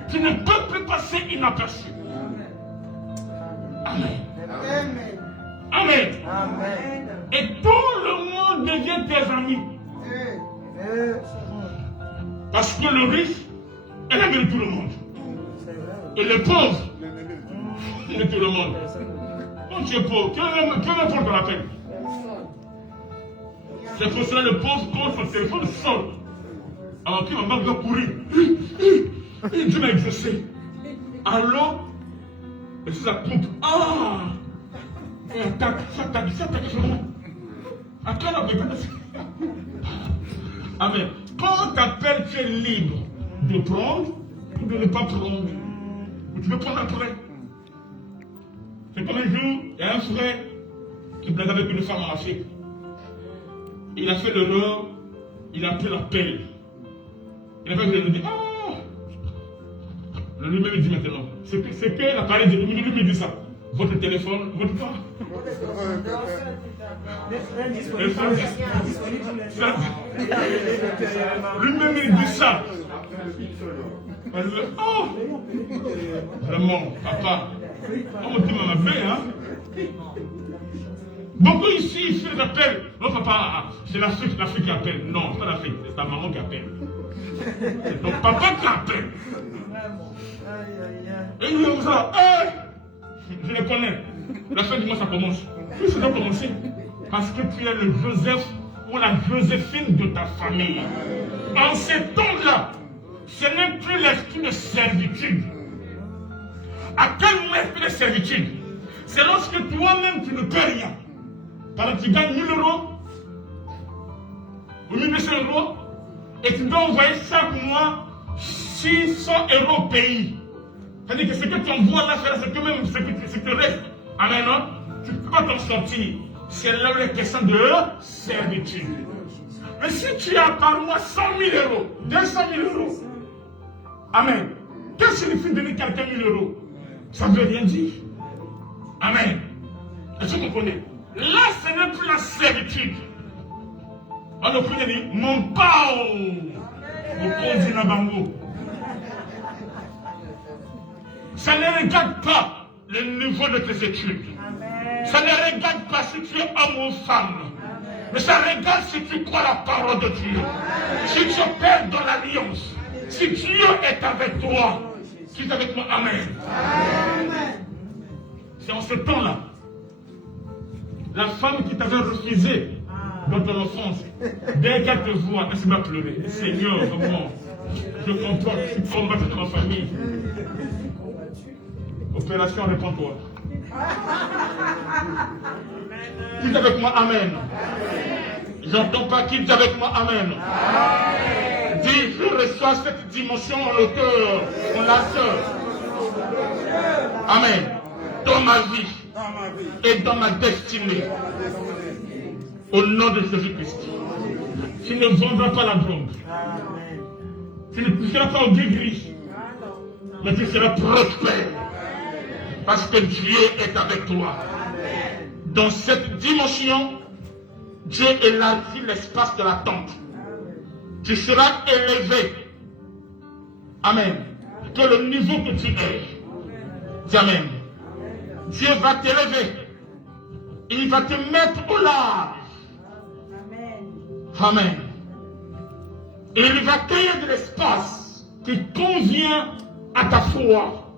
Tu ne peux plus passer inaperçu. Amen. Amen. Amen. Et tout le monde devient tes amis. Parce que le riche, il aime tout le monde. Et le pauvre, il aime tout le monde. Quand tu es pauvre, qui m'importe la peine? C'est pour cela le pauvre, quand son téléphone sonne, alors qu'il va doit courir. Dieu m'a exaucé. Alors, et si ça coupe, et attaque, ça attaque sur moi. Amen. Quand tu appelles, tu es libre de prendre ou de ne pas prendre. Ou tu veux prendre après. C'est comme un jour, il y a un frère qui blague avec une femme en Afrique. Il a fait l'erreur, il a pris l'appel. Il a fait le dit, ah! Le numéro dit maintenant, c'est que l'appareil de lui me dit ça. Votre téléphone, votre temps. Lui-même il dit ça. Oh! Vraiment, papa. On me dit ma mère, hein? Beaucoup ici, ils font des appels. Non, papa, c'est l'Afrique qui appelle. Non, c'est pas l'Afrique, c'est ta maman qui appelle. C'est ton papa qui appelle. Et il dit comme ça, je les connais. La fin du mois, ça commence. Puis ça doit commencer. Parce que tu es le Joseph ou la Joséphine de ta famille. En ces temps-là, ce n'est plus l'esprit de servitude. À quel moment l'esprit de servitude? C'est lorsque toi-même tu ne peux rien. Par exemple, tu gagnes 1000 euros ou 1200 euros et tu dois envoyer chaque mois 600 euros au pays. C'est-à-dire que ce que tu envoies là, c'est quand même ce qui te reste. Amen, non? Tu ne peux pas t'en sortir. C'est là où il est question de servitude. Mais si tu as par mois 100 000 euros, 200 000 euros, amen. Qu'est-ce que signifie donner quelqu'un 1000 euros? Ça ne veut rien dire. Amen. Est-ce que vous comprenez? Là, ce n'est plus la servitude. On a pris dit, mon pao, au cause Nabango. Ça ne regarde pas le niveau de tes études. Amen. Ça ne regarde pas si tu es homme ou femme. Amen. Mais ça regarde si tu crois la parole de Dieu. Amen. Si tu opères dans l'alliance. Si Dieu est avec toi. Tu es avec moi. Amen. Amen. C'est en ce temps-là. La femme qui t'avait refusé dans ton enfance, dès qu'elle te voit, elle se met à pleurer. Seigneur, vraiment, je comprends que tu combats dans ma famille. Opération, réponds-toi. Qui est avec moi? Amen. J'entends pas qui est avec moi? Amen. Dis, je reçois cette dimension en hauteur, en largeur. Amen. Dans ma vie et dans ma destinée. Au nom de Jésus-Christ. Tu ne vendras pas la drogue. Tu ne seras pas au gris-gris. Mais tu seras prospère. Parce que Dieu est avec toi. Dans cette dimension, Dieu élargit l'espace de la tente. Tu seras élevé. Amen. Que le niveau que tu es. Dis Amen. Dieu va t'élever. Il va te mettre au large. Amen. Et il va créer de l'espace qui convient à ta foi,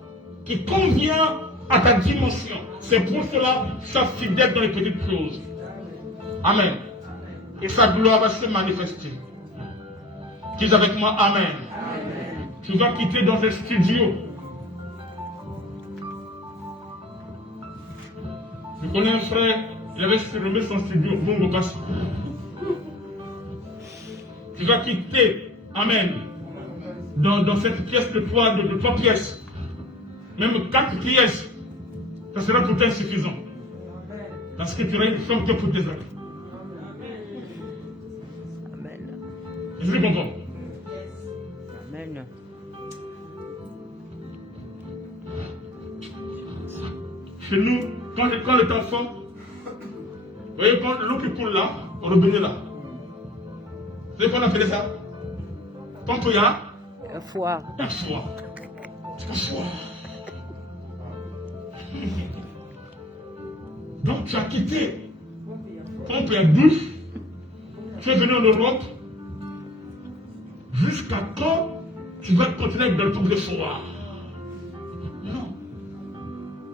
qui convient à ta dimension. C'est pour cela que sois fidèle dans les petites choses. Amen. Et sa gloire va se manifester. Dis avec moi Amen. Amen. Tu vas quitter dans un studio. Je connais un frère, il avait remis son studio, Mungo Passi. Tu vas quitter, Amen, dans cette pièce de 3 pièces, même 4 pièces, ça sera pour toi insuffisant. Parce que tu auras une chambre que pour tes actes. Amen. Je vous comprends. Amen. Chez nous, quand on est enfant, vous voyez, quand l'eau qui coule là, on revenait là. Vous savez qu'on appelait ça? Pompoya? Un foie. Un foie. C'est un foie. Donc tu as quitté Pompoya douche. Tu es venu en Europe. Jusqu'à quand tu vas continuer dans le truc de foie? Non.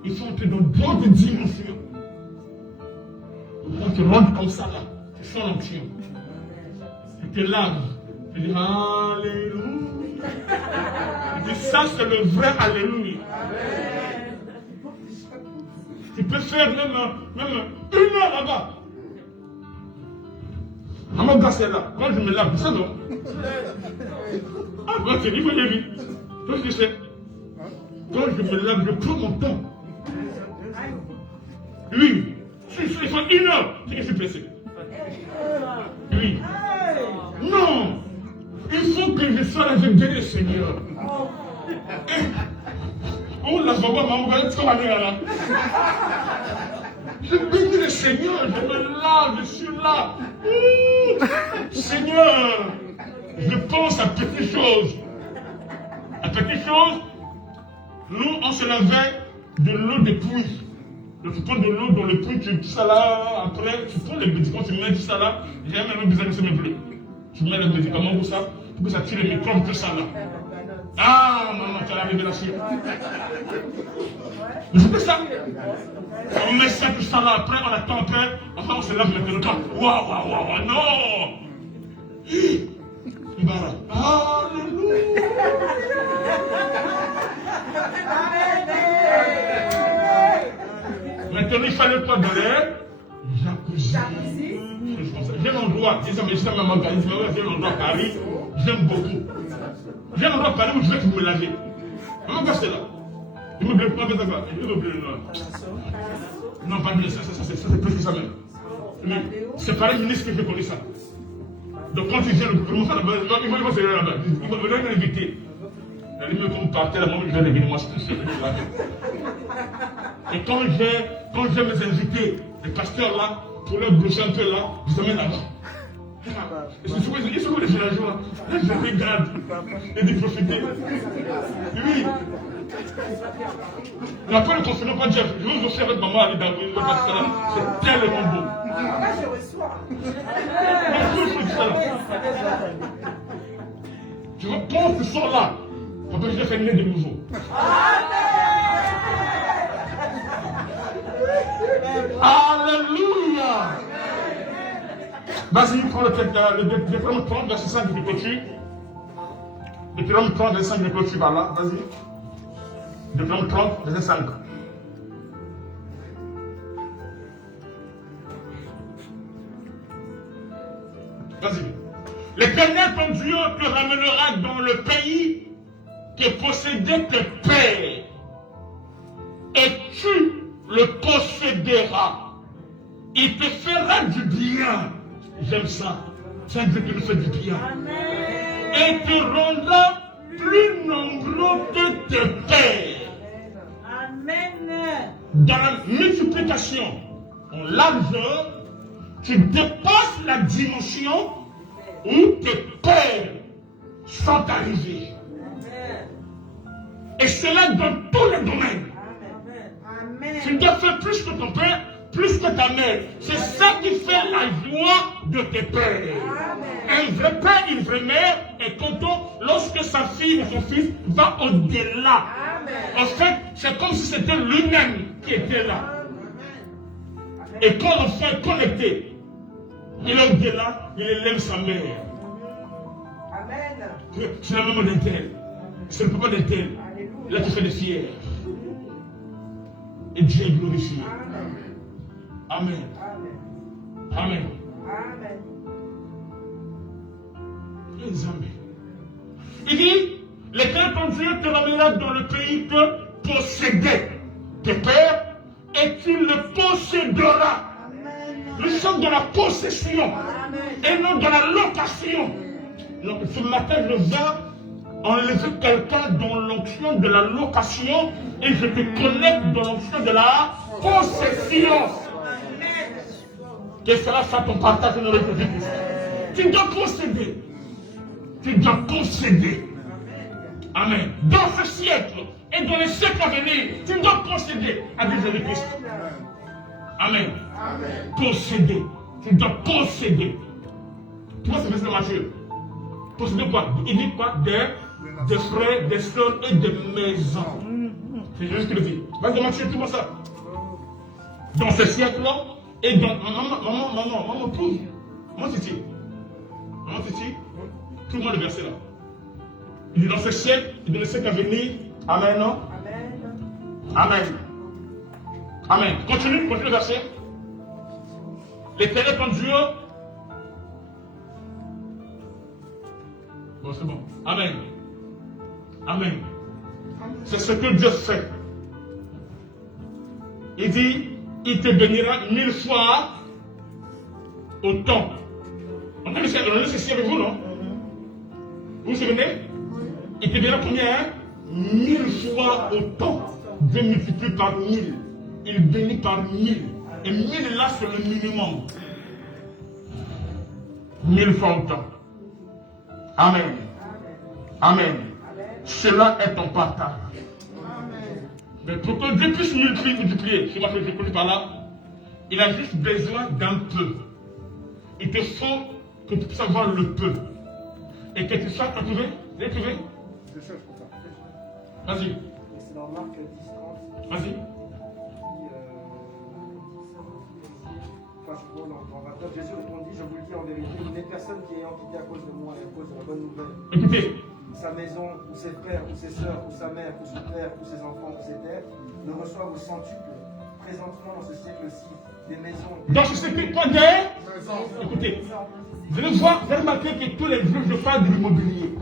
Ils sont entrés dans d'autres dimensions. Quand tu rentres comme ça là, tu sens l'onction. Tu te laves. Tu dis Alléluia. Tu dis ça c'est le vrai Alléluia. Tu peux faire même 1 heure là-bas. À mon gars c'est là. Quand je me lave, ça non. Ah quand tu dis, il faut aller vite. Toi tu sais. Quand je me lave, je prends mon temps. Oui. Il faut 1 heure. C'est que je suis pressé. Oui. lui. Non. Il faut que je sois là, je bénis le Seigneur. Oh, la voix, maman, tu vas aller là. Je bénis le Seigneur, je me lave, je suis là. Seigneur, je pense à petites choses. À petites choses, nous, on se lavait de l'eau des puits. Donc, tu prends de l'eau dans le puits, tu mets ça là, après, tu prends les médicaments, tu mets tout ça là. J'ai même besoin de se mettre bleu. Tu mets les médicaments pour ça, pour que ça tue les microbes, tout ça là. Ah, maman, tu as la révélation. Mais c'était ça. On met ça, tout ça là, après, on attend après, enfin on se lave maintenant. Waouh, waouh, waouh, non! Alléluia! Maintenant, il fallait pas dans l'air. Jacuzzi. J'ai l'endroit, c'est ça, mais c'est ma maman, j'ai l'endroit à Paris, j'aime beaucoup. J'ai l'endroit à Paris où je vais me laver. Maman, qu'est-ce que c'est là? Je me blesse pas, je me blesse non. Non, pas de ça, c'est plus que ça même. Mais c'est pareil, ministre qui fait connaître ça. Donc quand tu viens, le gouvernement, il va se lever là-bas. Il va venir l'inviter. Il va me partir là, moi je vais venir, moi je suis là. Et quand j'ai mes invités, les pasteurs là, pour leur brosser un peu là, je les amène là-bas. Et c'est souvent les villageois là. Là, je les regarde et de profiter. Oui. Mais après le confinement, quand je vais aussi avec maman aller dans le pasteur, c'est tellement beau. Moi, je reçois. Tu vois, quand tu sors là, papa, je vais faire né de nouveau. Alléluia. Vas-y, prends le Deutéronome 30, verset 5 de clôture. Deutéronome 30, verset 5 de clôture par là, vas-y. Deutéronome 30, verset 5. Vas-y. L'Éternel ton Dieu te ramènera dans le pays que possédaient tes pères. Et tu le posséderas. Il te fera du bien. J'aime ça. C'est un Dieu qui nous fait du bien. Amen. Et te rendra plus nombreux que tes pères. Amen. Dans la multiplication, en largeur, tu dépasses la dimension où tes pères sont arrivés. Amen. Et cela dans tous les domaines. Amen. Tu dois faire plus que ton père, plus que ta mère. C'est ça qui fait la joie de tes pères. Amen. Un vrai père, une vraie mère est content lorsque sa fille ou son fils va au-delà. En fait, c'est comme si c'était lui-même qui était là. Amen. Et quand l'enfant est connecté, il est au-delà, il élève sa mère. Amen. C'est la maman d'Intel. C'est le papa d'Intel. Là, tu fais des fiers. Et Dieu est glorifié. Amen. Amen. Amen. Amen. Les amis. Il dit, l'Éternel ton Dieu te ramènera dans le pays que possédaient tes pères et tu le posséderas. Nous sommes dans la possession et non dans la location. Donc ce matin, je vais enlever quelqu'un dans l'onction de la location et je te connecte dans l'onction de la possession. Que cela soit ton partage dans le vie. Tu dois posséder. Tu dois posséder. Amen. Dans ce siècle et dans les siècles à venir, tu dois posséder à Jésus-Christ. Amen. Amen. Posséder. Tu dois posséder. Tu vois, c'est le Matthieu. Posséder quoi? Il dit quoi? Des frères, des soeurs et des maisons. C'est juste ce qu'il dit. Vas-y, Matthieu, tu vois ça. Dans ce siècle-là, et dans. Maman, pose. Maman, Titi. Maman, Titi. Trouve-moi le verset là. Il dit dans ce siècle et dans le siècle à venir. Amen, non? Amen. Amen. Amen. Continue le verset. L'Éternel ton Dieu. Bon, c'est bon. Amen. Amen. C'est ce que Dieu fait. Il dit, il te bénira 1000 fois autant. On a ceci avec vous, non? Vous vous souvenez? Il te donnera combien? 1000 fois autant. Dieu multiplie par 1000. Il bénit par 1000. Et 1000 là, c'est le minimum. 1000 fois autant. Amen. Amen. Cela est ton partage. Mais pour que Dieu puisse multiplier, je sais pas ce que je peux par là, il a juste besoin d'un peu. Il te faut que tu puisses avoir le peu. Et que tu saches, tu as trouvé? Tu as trouvé? Je cherche pour ça. Vas-y. C'est dans Marc 10, 30. Vas-y. Dans 29, Jésus répondit, je vous le dis en vérité, il n'est personne qui ayant quitté à cause de moi et à cause de la bonne nouvelle, Écoutez. sa maison, ou ses frères, ou ses sœurs, ou sa mère, ou son père, ou ses enfants, ou ses terres, ne reçoivent au centuple, présentement dans ce siècle-ci, des maisons. Dans ce siècle, quoi des? Écoutez. Vous allez voir, vous allez remarquer que tous les jours, je parle de l'immobilier.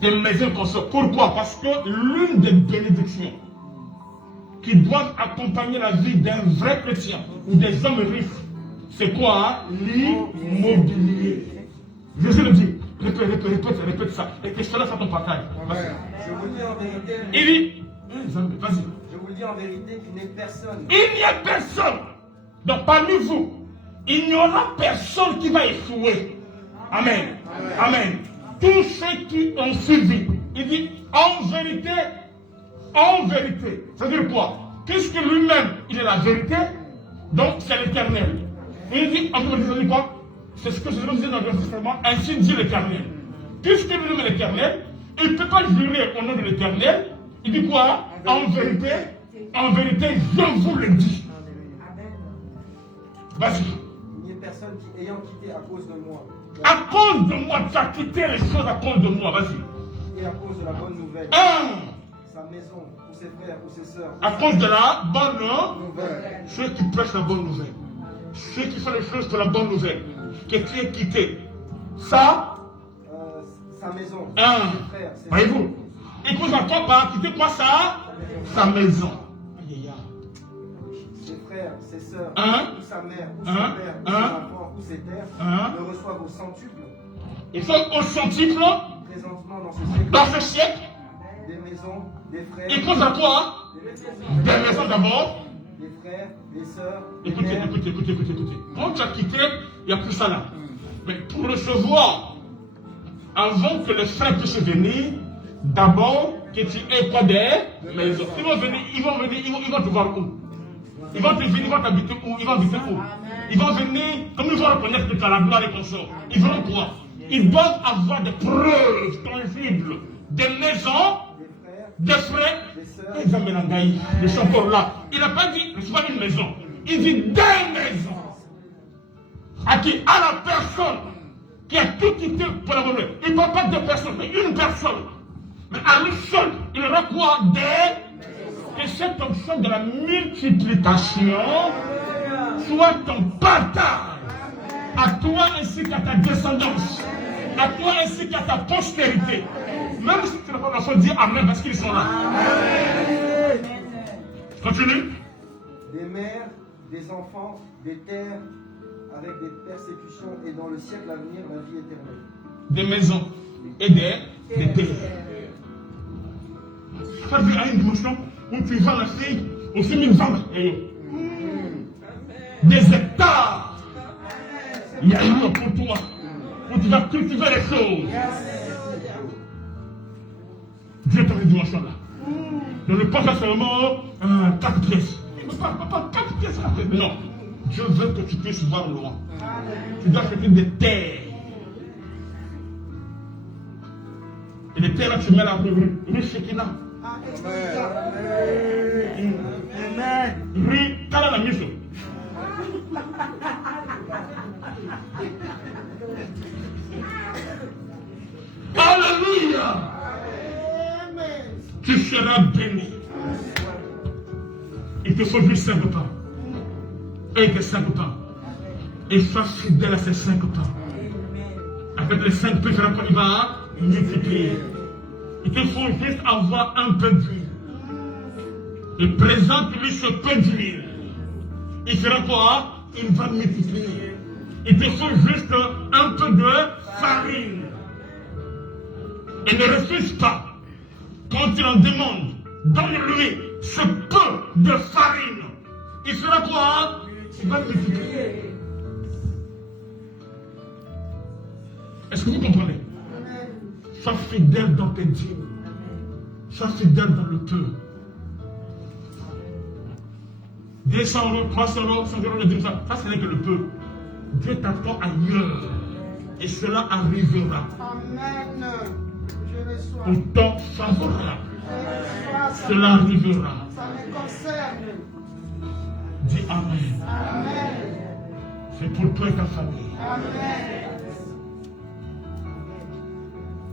Des maisons qu'on sort. Pourquoi? Parce que l'une des bénédictions qui doivent accompagner la vie d'un vrai chrétien ou des hommes riches, c'est quoi? L'immobilier. Jésus le dit. Répète ça. Et que cela soit ton partage. Je vous le dis en vérité, Il dit, vas-y. je vous le dis en vérité qu'il n'est personne. Il n'y a personne. Donc parmi vous, il n'y aura personne qui va échouer. Amen. Amen. Tous ceux qui ont suivi, il dit en vérité, ça veut dire quoi? Puisque lui-même, il est la vérité, donc c'est l'éternel. Il dit, en vérité, ça veut dire quoi? C'est ce que je disais dans le Testament, ainsi dit l'éternel. Puisque lui-même est l'éternel, il ne peut pas jurer au nom de l'éternel. Il dit quoi? En vérité, je vous le dis. Vas-y. Il n'y a personne qui ayant quitté à cause de moi. À cause de moi, tu as quitté les choses à cause de moi, vas-y. Et à cause de la bonne nouvelle. Sa maison, ou ses frères, ou ses sœurs. À cause de la bonne nouvelle. Ceux qui prêchent la bonne nouvelle. Ceux qui font les choses pour la bonne nouvelle. Que tu es quitté. Ça. Sa maison. Ses frères, ses voyez-vous. Et cause à quoi pas quitter quoi ça? Sa maison. Ses frères, ses sœurs, ou sa mère, ou son père, ou ses enfants, ou ses terres, ne reçoivent au centuple. Ils sont au centuple. Présentement dans ce siècle. Dans ce siècle. Des maisons, des frères. Et cause à quoi? Des maisons d'abord. Des frères, des sœurs. Écoutez. Quand tu as quitté, il n'y a plus ça là. Mais pour recevoir, avant que les frères puissent venir, d'abord que tu aies quoi des maisons. Ils vont te voir où? Ils vont t'habiter où? Ils vont habiter où? Ils vont venir, comme ils vont reconnaître que tu as la gloire et qu'on sort. Ils vont quoi? Ils doivent avoir des preuves tangibles, des maisons, des frères, des amenangaïs. Ils sont encore là. Il n'a pas dit, c'est pas une maison. Il dit des maisons. À qui? À la personne qui a tout quitté pour la bonne nouvelle. Il ne parle pas de deux personnes, mais une personne. Mais à lui seul, il aura quoi? Et cette option de la multiplication soit ton partage à toi ainsi qu'à ta descendance, à toi ainsi qu'à ta postérité. Même si tu n'as pas l'enfant, dis Amen parce qu'ils sont là. Continue. Des mères, des enfants, des terres, avec des persécutions et dans le siècle à venir, la vie éternelle. Des maisons et des terres. Ça veut dire à une dimension où tu vas la fille aux 6000 ventes. Des hectares. Il y a une pour toi. Où tu vas cultiver les choses. Dieu t'a une dimension là. Donc ne pense pas seulement 4 pièces. Pas 4 pièces. Non. Dieu veut que tu puisses voir loin. Tu dois acheter des terres. Et les terres là, tu mets la rue Shekina. Amen. Rue Kalanamiso. Alléluia. Tu seras béni. Il te faut juste 5 pas. Et tes 5 pas. Et sois fidèle à ces 5 pas. Avec les 5 pas, il va multiplier. Il te faut juste avoir un peu d'huile. Et présente-lui ce peu d'huile. Il fera quoi? Il va multiplier. Il te faut juste un peu de farine. Et ne refuse pas. Quand tu en demandes, donne-lui ce peu de farine. Il fera quoi? Il va multiplier. Est-ce que vous comprenez? Sois fidèle dans tes dîmes. Sois fidèle dans le peu. 200 €, 300 €, 100 € de dîmes, ça ce n'est que le peu. Dieu t'attend ailleurs. Et cela arrivera. Amen. Je le sois. Au temps favorable. Je le sois. Cela arrivera. Ça me concerne. Dis Amen. Amen. C'est pour toi et ta famille. Amen.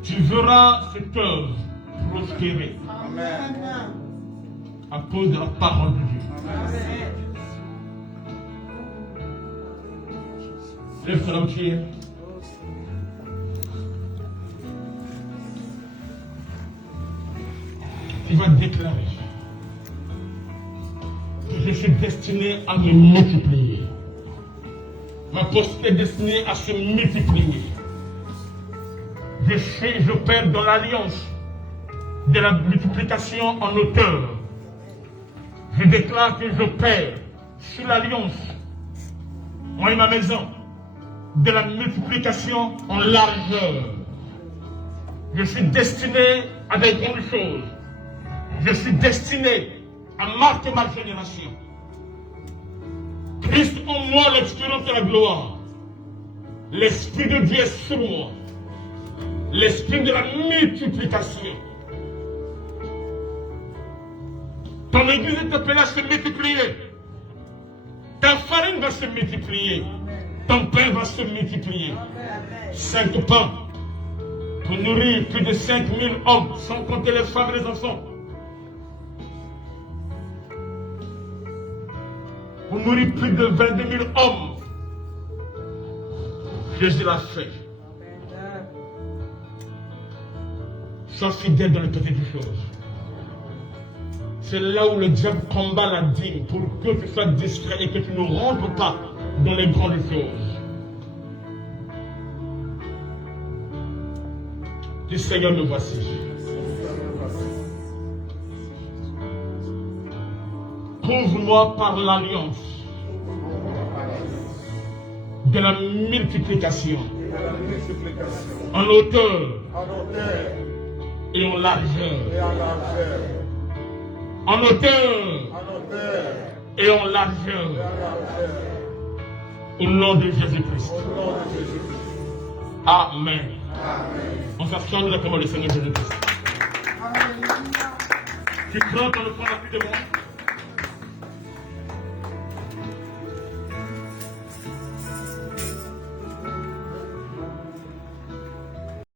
Tu verras cette œuvre prospérer Amen. à cause de la parole de Dieu. Amen. Lève-toi là où tu es. Tu vas déclarer que je suis destiné à me multiplier. Ma postérité est destinée à se multiplier. J'opère dans l'alliance de la multiplication en hauteur. Je déclare que j'opère sur l'alliance, moi et ma maison, de la multiplication en largeur. Je suis destiné à des grandes choses. Je suis destiné à marquer ma génération. Christ en moi, l'expérience de la gloire. L'Esprit de Dieu est sur moi. L'esprit de la multiplication. Ton église est appelée à se multiplier. Ta farine va se multiplier. Ton pain va se multiplier. 5 pains pour nourrir plus de 5000 hommes, sans compter les femmes et les enfants. Pour nourrir plus de 22 000 hommes. Jésus l'a fait. Sois fidèle dans les petites choses. C'est là où le diable combat la dîme pour que tu sois discret et que tu ne rentres pas dans les grandes choses. Dis Seigneur, me voici. Couvre-moi par l'alliance de la multiplication en hauteur et en largeur. En hauteur et en largeur. Au nom de Jésus-Christ. Amen. On s'assoit, nous acclamons le Seigneur Jésus-Christ. Tu crois dans le fond rapidement.